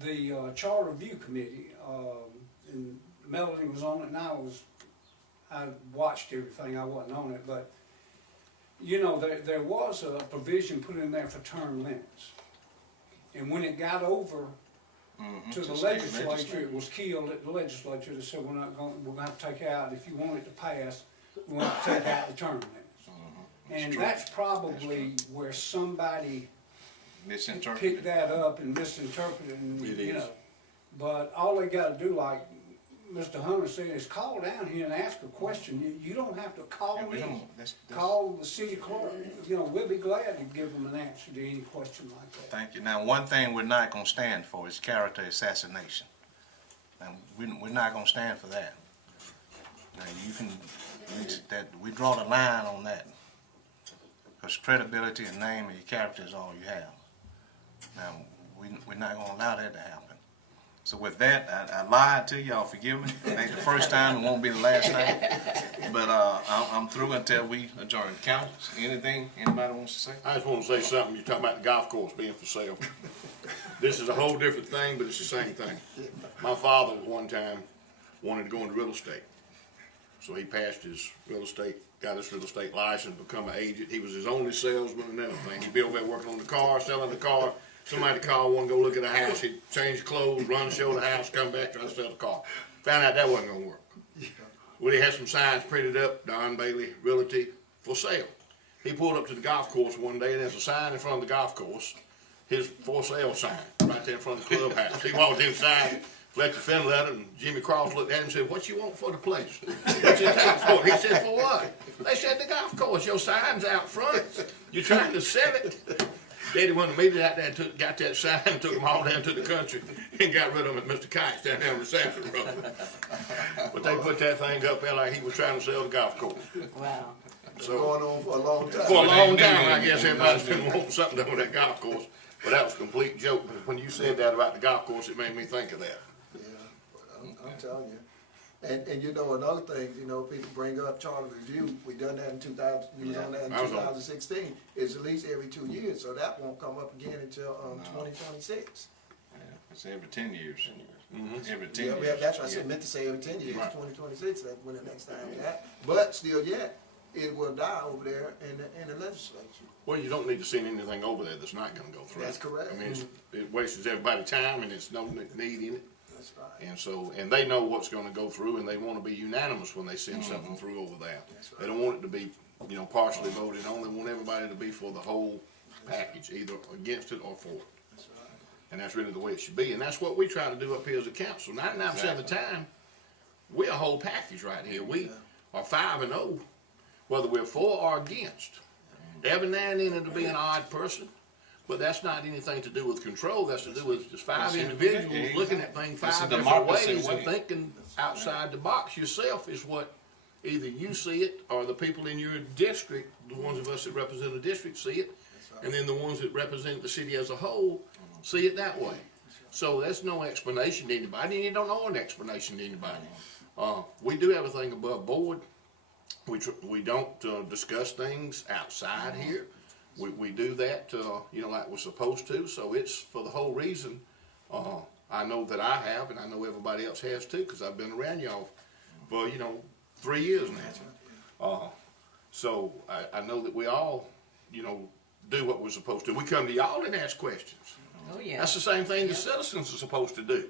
the Charter Review Committee, and Melanie was on it, and I watched everything, I wasn't on it, but, you know, there was a provision put in there for term limits. And when it got over to the legislature, it was killed at the legislature. They said, we're gonna have to take out, if you want it to pass, we want to take out the term limits. And that's probably where somebody picked that up and misinterpreted, and, you know. But all they gotta do, like Mr. Hunter said, is call down here and ask a question. You don't have to call me, call the city clerk. You know, we'll be glad to give them an answer to any question like that. Thank you. Now, one thing we're not gonna stand for is character assassination. Now, we're not gonna stand for that. Now, we draw the line on that. Because credibility and name and your character is all you have. Now, we're not gonna allow that to happen. So with that, I lied to y'all, forgive me. It ain't the first time, it won't be the last time. But I'm through until we adjourn. Council, anything anybody wants to say? I just want to say something. You're talking about the golf course being for sale. This is a whole different thing, but it's the same thing. My father one time wanted to go into real estate. So he passed his real estate, got his real estate license, become an agent. He was his only salesman and everything. He'd be over there working on the car, selling the car. Somebody called, wanted to go look at a house. He'd change clothes, run, show the house, come back, try to sell the car. Found out that wasn't going to work. Well, he had some signs printed up, Don Bailey Realty, for sale. He pulled up to the golf course one day, and there's a sign in front of the golf course, his for sale sign, right there in front of the clubhouse. He walked inside, left the fin letter, and Jimmy Cross looked at him and said, "What you want for the place?" "What's it take for?" He said, "For what?" They said, "The golf course. Your sign's out front. You're trying to sell it." Daddy went immediately out there and got that sign, took them all down to the country, and got rid of them at Mr. Kite's down there on the Sanford Road. But they put that thing up there like he was trying to sell the golf course. Wow. So going on for a long time. For a long time, I guess everybody's been wanting something done with that golf course. But that was a complete joke. But when you said that about the golf course, it made me think of that. Yeah, but I'm telling you. And you know, another thing, you know, people bring up charter review, we done that in 2000, you was on that in 2016. It's at least every 2 years, so that won't come up again until 2026. Yeah, it's every 10 years. Every 10 Yeah, years. that's what I said, meant to say every 10 years, Right. 2026, that's when the next time we have. But still yet, it will die over there in the legislature. Well, you don't need to send anything over there that's not gonna go through. That's correct. I mean, it wastes everybody's time and it's no need in it. That's right. And so, and they know what's gonna go through and they wanna be unanimous when they send something through over there. That's right. They don't want it to be, you know, partially voted on. They want everybody to be for the whole package, either against it or for it. That's right. And that's really the way it should be. And that's what we try to do up here as a council. 99% of the time, we're a whole package right here. We are 5-0, whether we're for or against. Every now and then it'll be an odd person, but that's not anything to do with control. That's to do with just five individuals looking at things It's a five different democracy ways and way. thinking outside the box yourself is what either you see it or the people in your district, the ones of us that represent the district see it, and then the ones that represent the city as a whole see it that way. So there's no explanation to anybody, and you don't owe an explanation to anybody. We do everything above board. We don't discuss things outside here. We do that, you know, like we're supposed to. So it's for the whole reason. I know that I have, and I know everybody else has too, because I've been around y'all for, you know, 3 years now. So I know that we all, you know, do what we're supposed to. We come to y'all and ask questions. Oh, yeah. That's the same thing the citizens are supposed to do.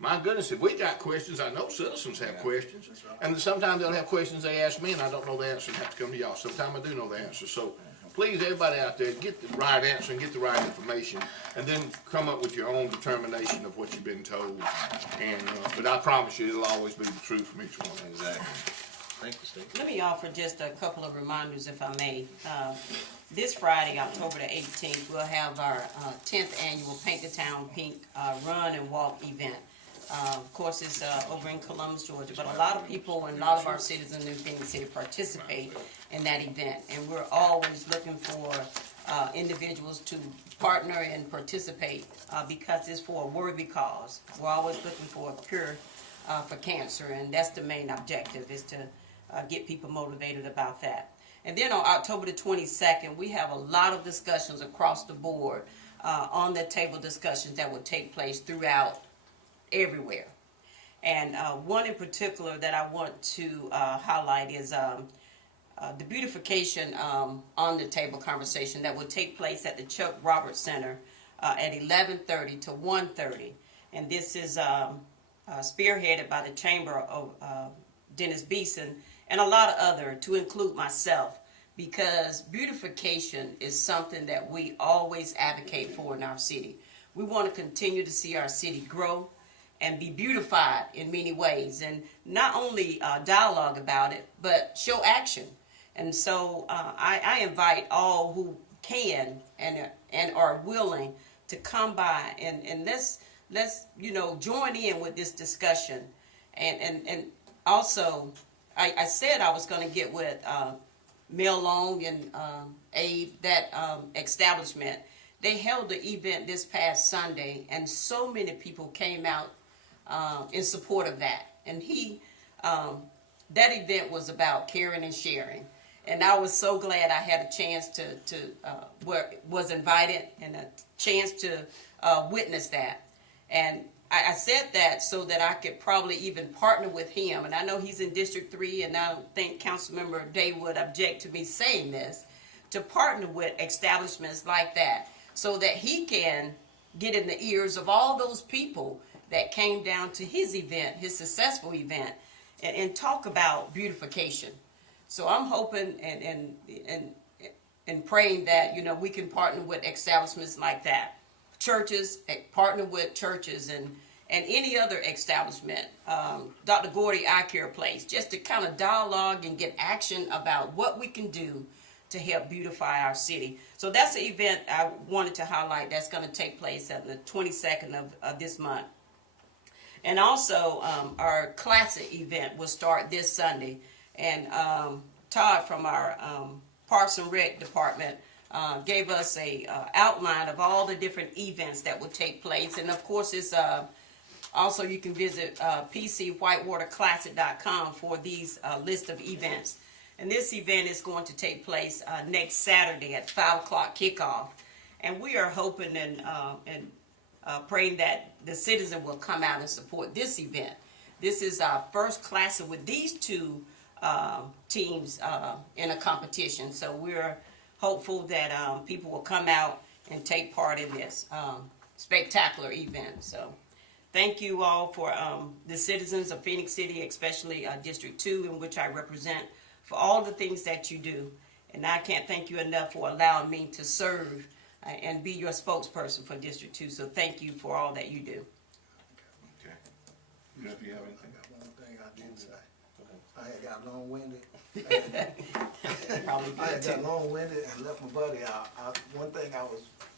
My goodness, if we got questions, I know citizens have questions. And sometimes they'll have questions they ask me and I don't know the answer and have to come to y'all. Sometimes I do know the answer. So please, everybody out there, get the right answer and get the right information and then come up with your own determination of what you've been told. And but I promise you it'll always be the truth from each one. Exactly. Thank you, Steve. Let me offer just a couple of reminders, if I may. This Friday, October the 18th, we'll have our 10th annual Paint the Town Pink Run and Walk event. Of course, it's over in Columbus, Georgia, but a lot of people and a lot of our citizens in Phoenix City participate in that event. And we're always looking for individuals to partner and participate because it's for a worthy cause. We're always looking for a cure for cancer, and that's the main objective, is to get people motivated about that. And then on October the 22nd, we have a lot of discussions across the board on the table discussions that will take place throughout everywhere. And one in particular that I want to highlight is the beautification on the table conversation that will take place at the Chuck Roberts Center at 11:30 to 1:30. And this is spearheaded by the Chamber of Dennis Beeson and a lot of other, to include myself, because beautification is something that we always advocate for in our city. We want to continue to see our city grow and be beautified in many ways, and not only dialogue about it, but show action. And so I invite all who can and are willing to come by and let's join in with this discussion. And also, I said I was going to get with Mel Long and Abe, that establishment. They held the event this past Sunday, and so many people came out in support of that. And that event was about caring and sharing. And I was so glad I had a chance was invited and a chance to witness that. And I said that so that I could probably even partner with him. And I know he's in District 3, and I don't think Councilmember Day would object to me saying this, to partner with establishments like that so that he can get in the ears of all those people that came down to his event, his successful event, and talk about beautification. So I'm hoping and praying that, we can partner with establishments like that. Churches, partner with churches and any other establishment, Dr. Gordy Eye Care Place, just to kind of dialogue and get action about what we can do to help beautify our city. So that's the event I wanted to highlight that's going to take place on the 22nd of this month. And also, our classic event will start this Sunday. And Todd from our Parks and Rec department gave us a outline of all the different events that will take place. And of course, it's also you can visit pcwhitewaterclassic.com for these list of events. And this event is going to take place next Saturday at 5 o'clock kickoff. And we are hoping and praying that the citizen will come out and support this event. This is our first classic with these two teams in a competition. So we're hopeful that people will come out and take part in this spectacular event. So thank you all for the citizens of Phoenix City, especially District 2, in which I represent, for all the things that you do. And I can't thank you enough for allowing me to serve and be your spokesperson for District 2. So thank you for all that you do. Okay. Jeff, you have anything? I got one thing I didn't say. I had got long-winded. Probably I had good got too. long-winded and left my buddy out. One thing I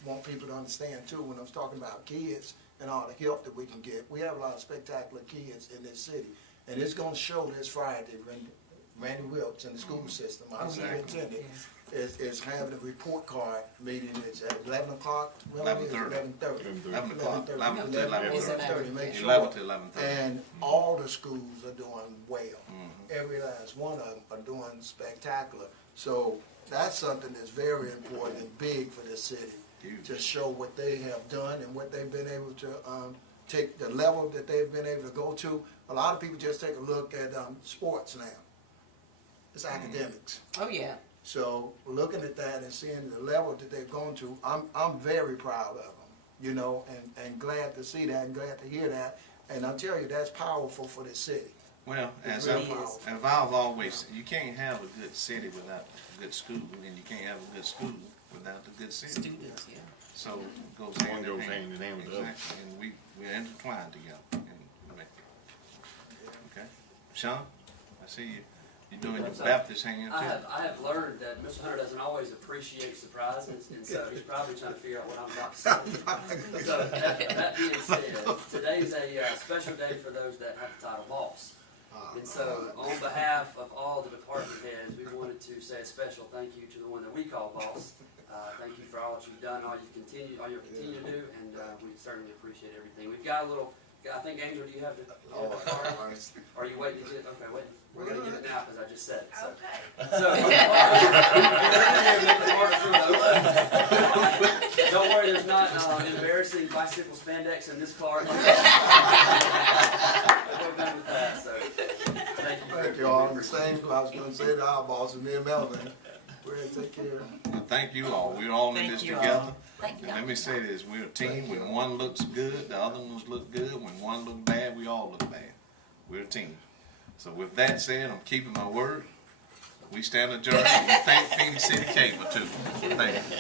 want people to understand too, when I was talking about kids and all the help that we can get, we have a lot of spectacular kids in this city. And it's gonna show this Friday, Randy Wilkes in the school system, our superintendent, is having a report card meeting. It's at 11 o'clock. 11:30. 11 o'clock. 11 to 11:30. Make sure. 11 to 11:30. And all the schools are doing well. Every last one of them are doing spectacular. So that's something that's very important and big for this city. To show what they have done and what they've been able to take, the level that they've been able to go to. A lot of people just take a look at sports now. It's academics. Oh yeah. So looking at that and seeing the level that they've gone to, I'm very proud of them, and glad to see that and glad to hear that. And I'll tell you, that's powerful for the city. Well, as Really I've always, you can't have a good city without a good school, and you can't have a good school without a good city. Students, yeah. So it goes One hand goes in hand in hand with the other. Exactly, and we're intertwined together. Okay, Sean, I see you. You doing your Baptist hand too? I have learned that Mr. Hunter doesn't always appreciate surprises, and so he's probably trying to figure out what I'm about to say. So that being said, today's a special day for those that have the title boss. And so, on behalf of all the department heads, we wanted to say a special thank you to the one that we call boss. Thank you for all that you've done, all you continue to do, and we certainly appreciate everything. We've got a little. I think Angel, do you have the card? Are you waiting to get? Okay, wait. We're gonna give it now because I just said it. So. Okay. So, don't worry, there's not embarrassing bicycle spandex in this card. We're done with that, so thank you. Thank you all. The same, I was gonna say to our boss, and me and Melvin, we're gonna take care. Well, thank you all. We're all in Thank this you together. all. Thank you. And let me say this, we're a team. When one looks good, the other ones look good. When one looks bad, we all look bad. We're a team. So with that said, I'm keeping my word. We stand adjourned. We thank Phoenix City Cable too. Thank you.